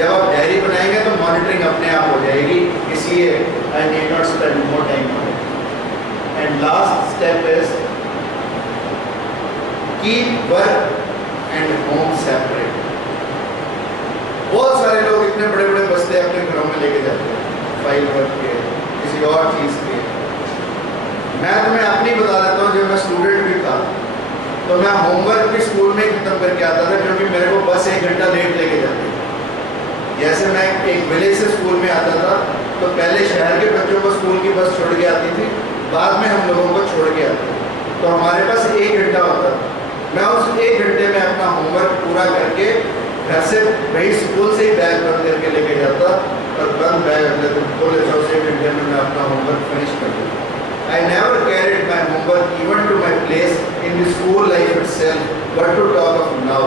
जब आप डायरी बनाएंगे तो मॉनिटरिंग अपने आप हो जाएगी, इसलिए I need not spend more time on it. And last step is keep work and home separate. बहुत सारे लोग इतने बड़े बड़े बस्ते अपने घरों में लेके जाते हैं, फाइल वर्क के, किसी और चीज़ के। मैं तुम्हें अपनी बता देता हूँ, जब मैं स्टूडेंट भी था तो मैं होमवर्क भी स्कूल में ही खत्म करके आता था, क्योंकि मेरे को बस 1 घंटा लेट लेके जाती थी। जैसे मैं एक विलेज से स्कूल में आता था तो पहले शहर के बच्चों को स्कूल की बस छोड़ के आती थी, बाद में हम लोगों को छोड़ के आती थी, तो हमारे पास 1 घंटा होता था। मैं उस 1 घंटे में अपना होमवर्क पूरा करके घर से वही स्कूल से ही बैग बंद करके लेके जाता और बंद बैग खोले तो उस 1 घंटे में मैं अपना होमवर्क फिनिश कर देता। I never carried my homework even to my place in the school life itself, but to talk of now.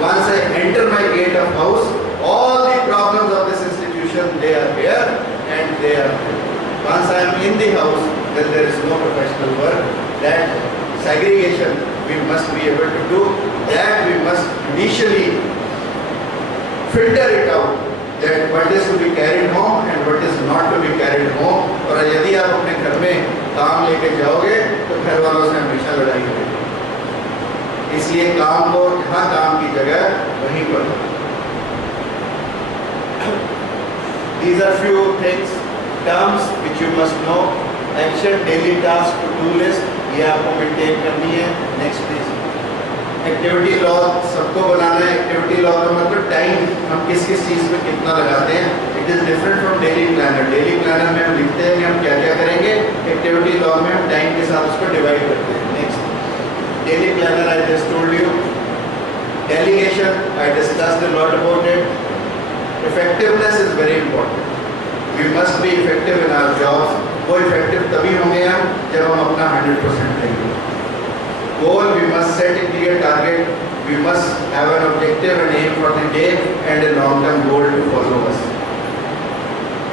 Once I enter my gate of house, all the problems of this institution, they are here and they are here. Once I am in the house, then there is no professional work. That segregation we must be able to do. That we must initially filter it out, that what is to be carried home and what is not to be carried home. और यदि आप अपने घर में काम लेके जाओगे तो घर वालों से हमेशा लड़ाई होगी, इसलिए काम को जहाँ काम की जगह वहीं पर। These are few things, terms which you must know. Action, daily task, to-do list, ये आपको मेंटेन करनी है। Next please. एक्टिविटी लॉग सबको बनाना है। एक्टिविटी लॉग का मतलब टाइम हम किस किस चीज़ में कितना लगाते हैं। It is different from daily planner. Daily planner में हम लिखते हैं कि हम क्या क्या करेंगे, एक्टिविटी लॉग में हम टाइम के साथ उसको डिवाइड करते हैं। Next, daily planner I just told you. Delegation I discussed a lot about it. Effectiveness is very important. We must be effective in our jobs. वो इफेक्टिव तभी होंगे हम जब हम अपना 100% देंगे। Goal, we must set a clear target. We must have an objective and aim for the day and a long-term goal to follow us.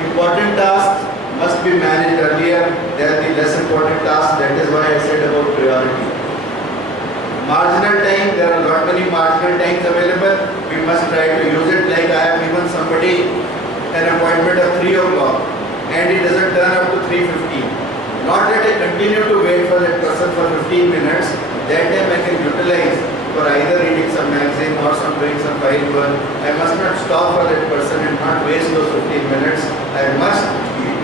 Important tasks must be managed earlier than the less important tasks. That is why I said about priority. Marginal time, there are not many marginal times available. We must try to use it. Like I have given somebody an appointment of 3 o'clock and it doesn't turn up to 3:15. Not that I continue to wait for that person for 15 minutes. That time I can utilize for either reading some magazine or doing some file work. I must not stop for that person and not waste those 15 minutes. I must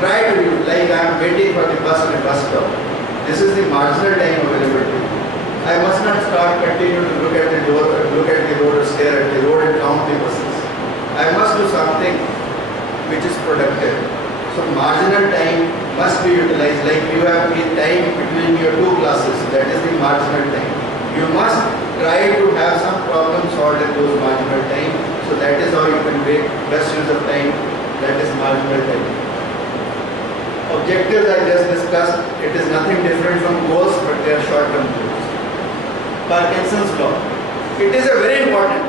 try to, like I am waiting for the bus on a bus stop. This is the marginal time available to me. I must not continue to look at the door, look at the road, or stare at the road and count the buses. I must do something which is productive. So marginal time must be utilized. Like you have the time between your 2 classes, that is the marginal time. You must try to have some problem solved in those marginal time. So that is how you can make best use of time. That is marginal time. Objectives I just discussed. It is nothing different from goals, but they are short-term goals. Parkinson's law. It is a very important.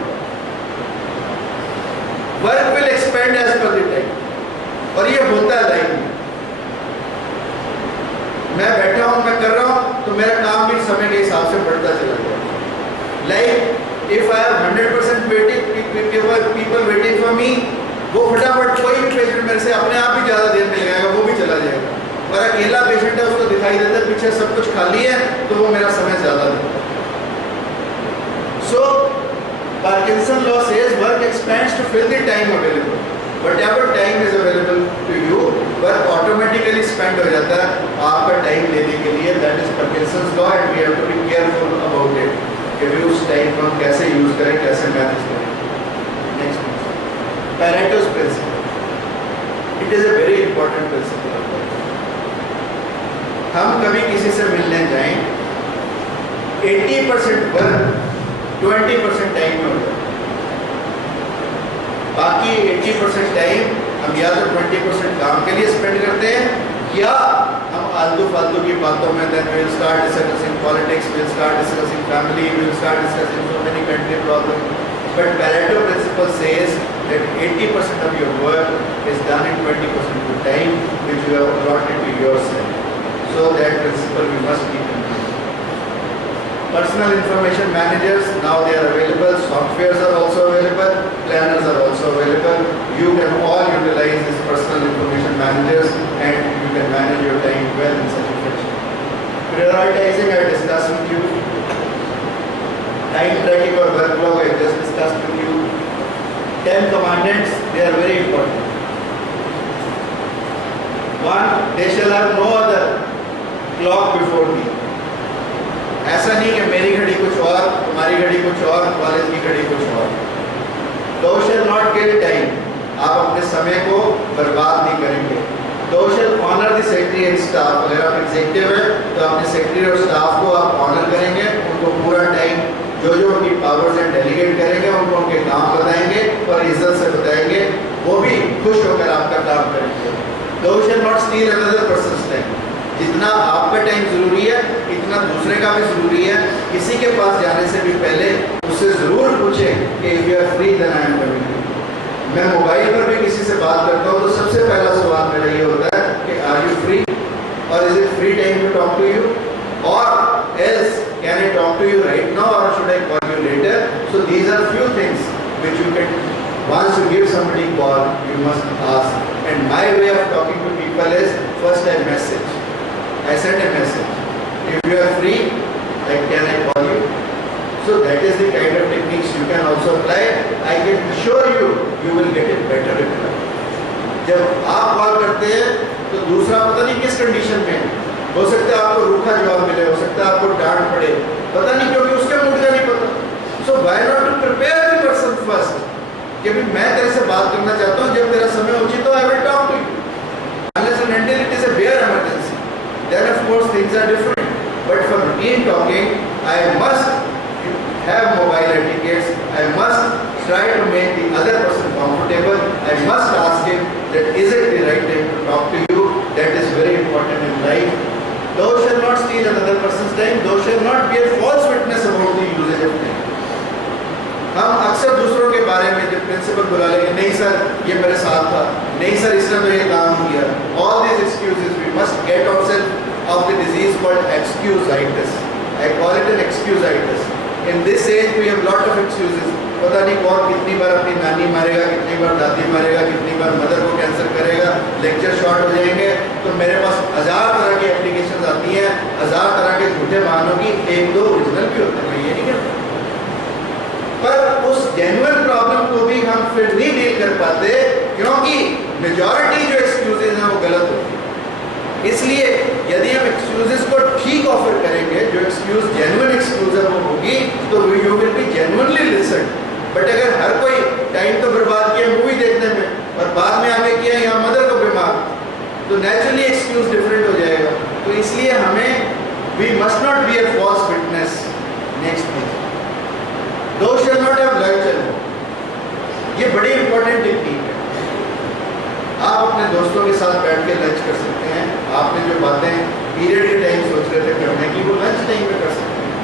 Work will expand as per the time. और ये होता है life में। मैं बैठा हूँ, मैं कर रहा हूँ तो मेरा काम भी समय के हिसाब से बढ़ता चला गया। Like if I have 100% people waiting for me, वो फटाफट कोई भी पेशेंट मेरे से अपने आप ही ज़्यादा देर में लगाएगा, वो भी चला जाएगा। और अकेला पेशेंट है, उसको दिखाई देता है पीछे सब कुछ खाली है, तो वो मेरा समय ज़्यादा देता है। So Parkinson law says work expands to fill the time available. Whatever time is available to you, work automatically spent हो जाता है आपका टाइम लेने के लिए। That is Parkinson's law and we have to be careful about it कि भी उस टाइम को हम कैसे यूज करें, कैसे मैनेज करें। Next, Pareto's principle. It is a very important principle. हम कभी किसी से मिलने जाएं, 80% वर्क 20% टाइम में होता है। बाकी 80% टाइम हम या तो 20% काम के लिए स्पेंड करते हैं या हम फालतू फालतू की बातों में then we will start discussing politics, we will start discussing family, we will start discussing so many country problems. But Pareto principle says that 80% of your work is done in 20% of the time which you have allotted to yourself. So that principle we must keep in mind. Personal information managers, now they are available, softwares are also available, planners are also available. You can all utilize these personal information managers and you can manage your time well in such a fashion. Prioritizing I discussed with you. Time tracking or work log I just discussed with you. 10 commandments, they are very important. 1. They shall have no other clock before me. ऐसा नहीं कि मेरी घड़ी कुछ और, तुम्हारी घड़ी कुछ और, कॉलेज की घड़ी कुछ और. Thou shall not kill time. आप अपने समय को बर्बाद नहीं करेंगे. Thou shall honor the secretary and staff. अगर आप एग्जीक्यूटिव हैं तो अपने सेक्रेटरी और स्टाफ को आप ऑनर करेंगे, उनको पूरा टाइम जो जो उनकी पावर्स हैं डेलीगेट करेंगे, उनको उनके काम बताएंगे और इज्जत से बताएंगे, वो भी खुश होकर आपका काम करेंगे. Thou shall not steal another person's time. जितना आपका टाइम जरूरी है इतना दूसरे का भी जरूरी है. किसी के पास जाने से भी पहले उससे जरूर पूछें कि if you are free then I am coming. मैं मोबाइल पर भी किसी से बात करता हूँ तो सबसे पहला सवाल मेरा ये होता है कि आर यू फ्री और is it free time to talk to you और else can I talk to you right now और should I call you later. So these are few things which you can once you give somebody call you must ask. And my way of talking to people is first I message. I send a message. If you are free, like can I call you? So that is the kind of techniques you can also apply. I can assure you, you will get a better reply. जब आप call करते हैं तो दूसरा पता नहीं किस condition में हो सकता है आपको रूखा जवाब मिले, हो सकता है आपको डांट पड़े, पता नहीं क्योंकि उसके मूड का नहीं पता. So why not to prepare the person first? कि भी मैं तेरे से बात करना चाहता हूँ, जब तेरा समय उचित हो I will talk to you. Unless and until it is a bare emergency. Then of course things are different. But for routine talking, I must have mobile etiquettes. I must try to make the other person comfortable. I must ask him that is it the right time to talk to you. That is very important in life. Thou shall not steal another person's time. Thou shall not bear false witness about the usage of time. हम अक्सर दूसरों के बारे में जब principal बुला लेंगे, नहीं सर ये मेरे साथ था, नहीं सर इसने तो ये काम किया. All these excuses we must get ourselves of the disease called excuseitis. I call it an excuseitis. In this age we have lot of excuses. पता नहीं कौन कितनी बार अपनी नानी मारेगा, कितनी बार दादी मारेगा, कितनी बार मदर को कैंसर करेगा, लेक्चर शॉर्ट हो जाएंगे. तो मेरे पास 1000 तरह की एप्लीकेशन आती हैं, 1000 तरह के झूठे बहानों की, एक दो ओरिजिनल भी होते हैं, मैं ये नहीं कहता. पर उस जेन्युइन प्रॉब्लम को भी हम फिर नहीं डील कर पाते क्योंकि मेजॉरिटी जो एक्सक्यूजेज हैं वो गलत होती है. इसलिए यदि हम एक्सक्यूजेज को ठीक ऑफर करेंगे, जो एक्सक्यूज जेन्युइन एक्सक्यूज है वो होगी, तो you will be genuinely listen. But अगर हर कोई टाइम तो बर्बाद किया मूवी देखने में और बाद में हमें किया यहाँ मदर को बीमार, तो नेचुरली एक्सक्यूज डिफरेंट हो जाएगा. तो इसलिए हमें we must not be a false witness. Next thing, Thou shall not have lunch alone. ये बड़ी इंपॉर्टेंट टेक्निक है. आप अपने दोस्तों के साथ बैठ के लंच कर सकते हैं. आपने जो बातें पीरियड के टाइम सोच रहे थे करने की, वो लंच टाइम में कर सकते हैं.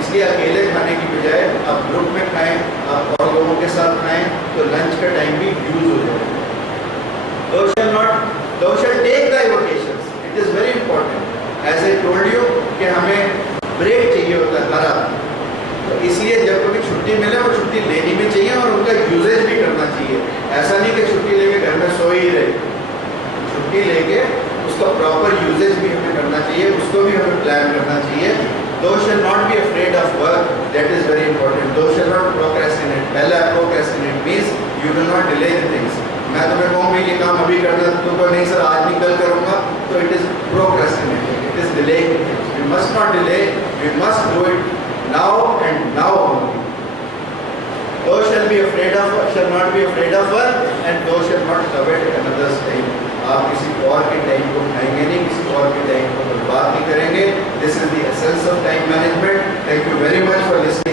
इसलिए अकेले खाने की बजाय आप ग्रुप में खाएं, आप और लोगों के साथ खाएं, तो लंच का टाइम भी यूज हो जाएगा. Thou shall take thy vacations. It is very important. As I told you कि हमें ब्रेक चाहिए होता है हर आदमी. तो इसलिए जब कभी छुट्टी मिले वो छुट्टी लेनी भी चाहिए और उनका यूजेज भी करना चाहिए. ऐसा नहीं कि छुट्टी लेके घर में सो ही रहे. छुट्टी लेके उसका प्रॉपर यूजेज भी हमें करना चाहिए, उसको भी हमें प्लान करना चाहिए. Thou shall not be afraid of work. That is very important. Thou shall not procrastinate. पहला procrastinate means you will not delay the things. मैं तुम्हें कहूँगा ये काम अभी करना, तुम को नहीं सर आज नहीं कल करूँगा, तो it is procrastinating. It is delaying things. We must not delay. We must do it now and now only. Thou shall not be afraid of her, and thou shall not covet another's time. आप किसी और के time को खाएंगे नहीं, किसी और के टाइम को बर्बाद नहीं करेंगे. This is the essence of time management. Thank you very much for listening.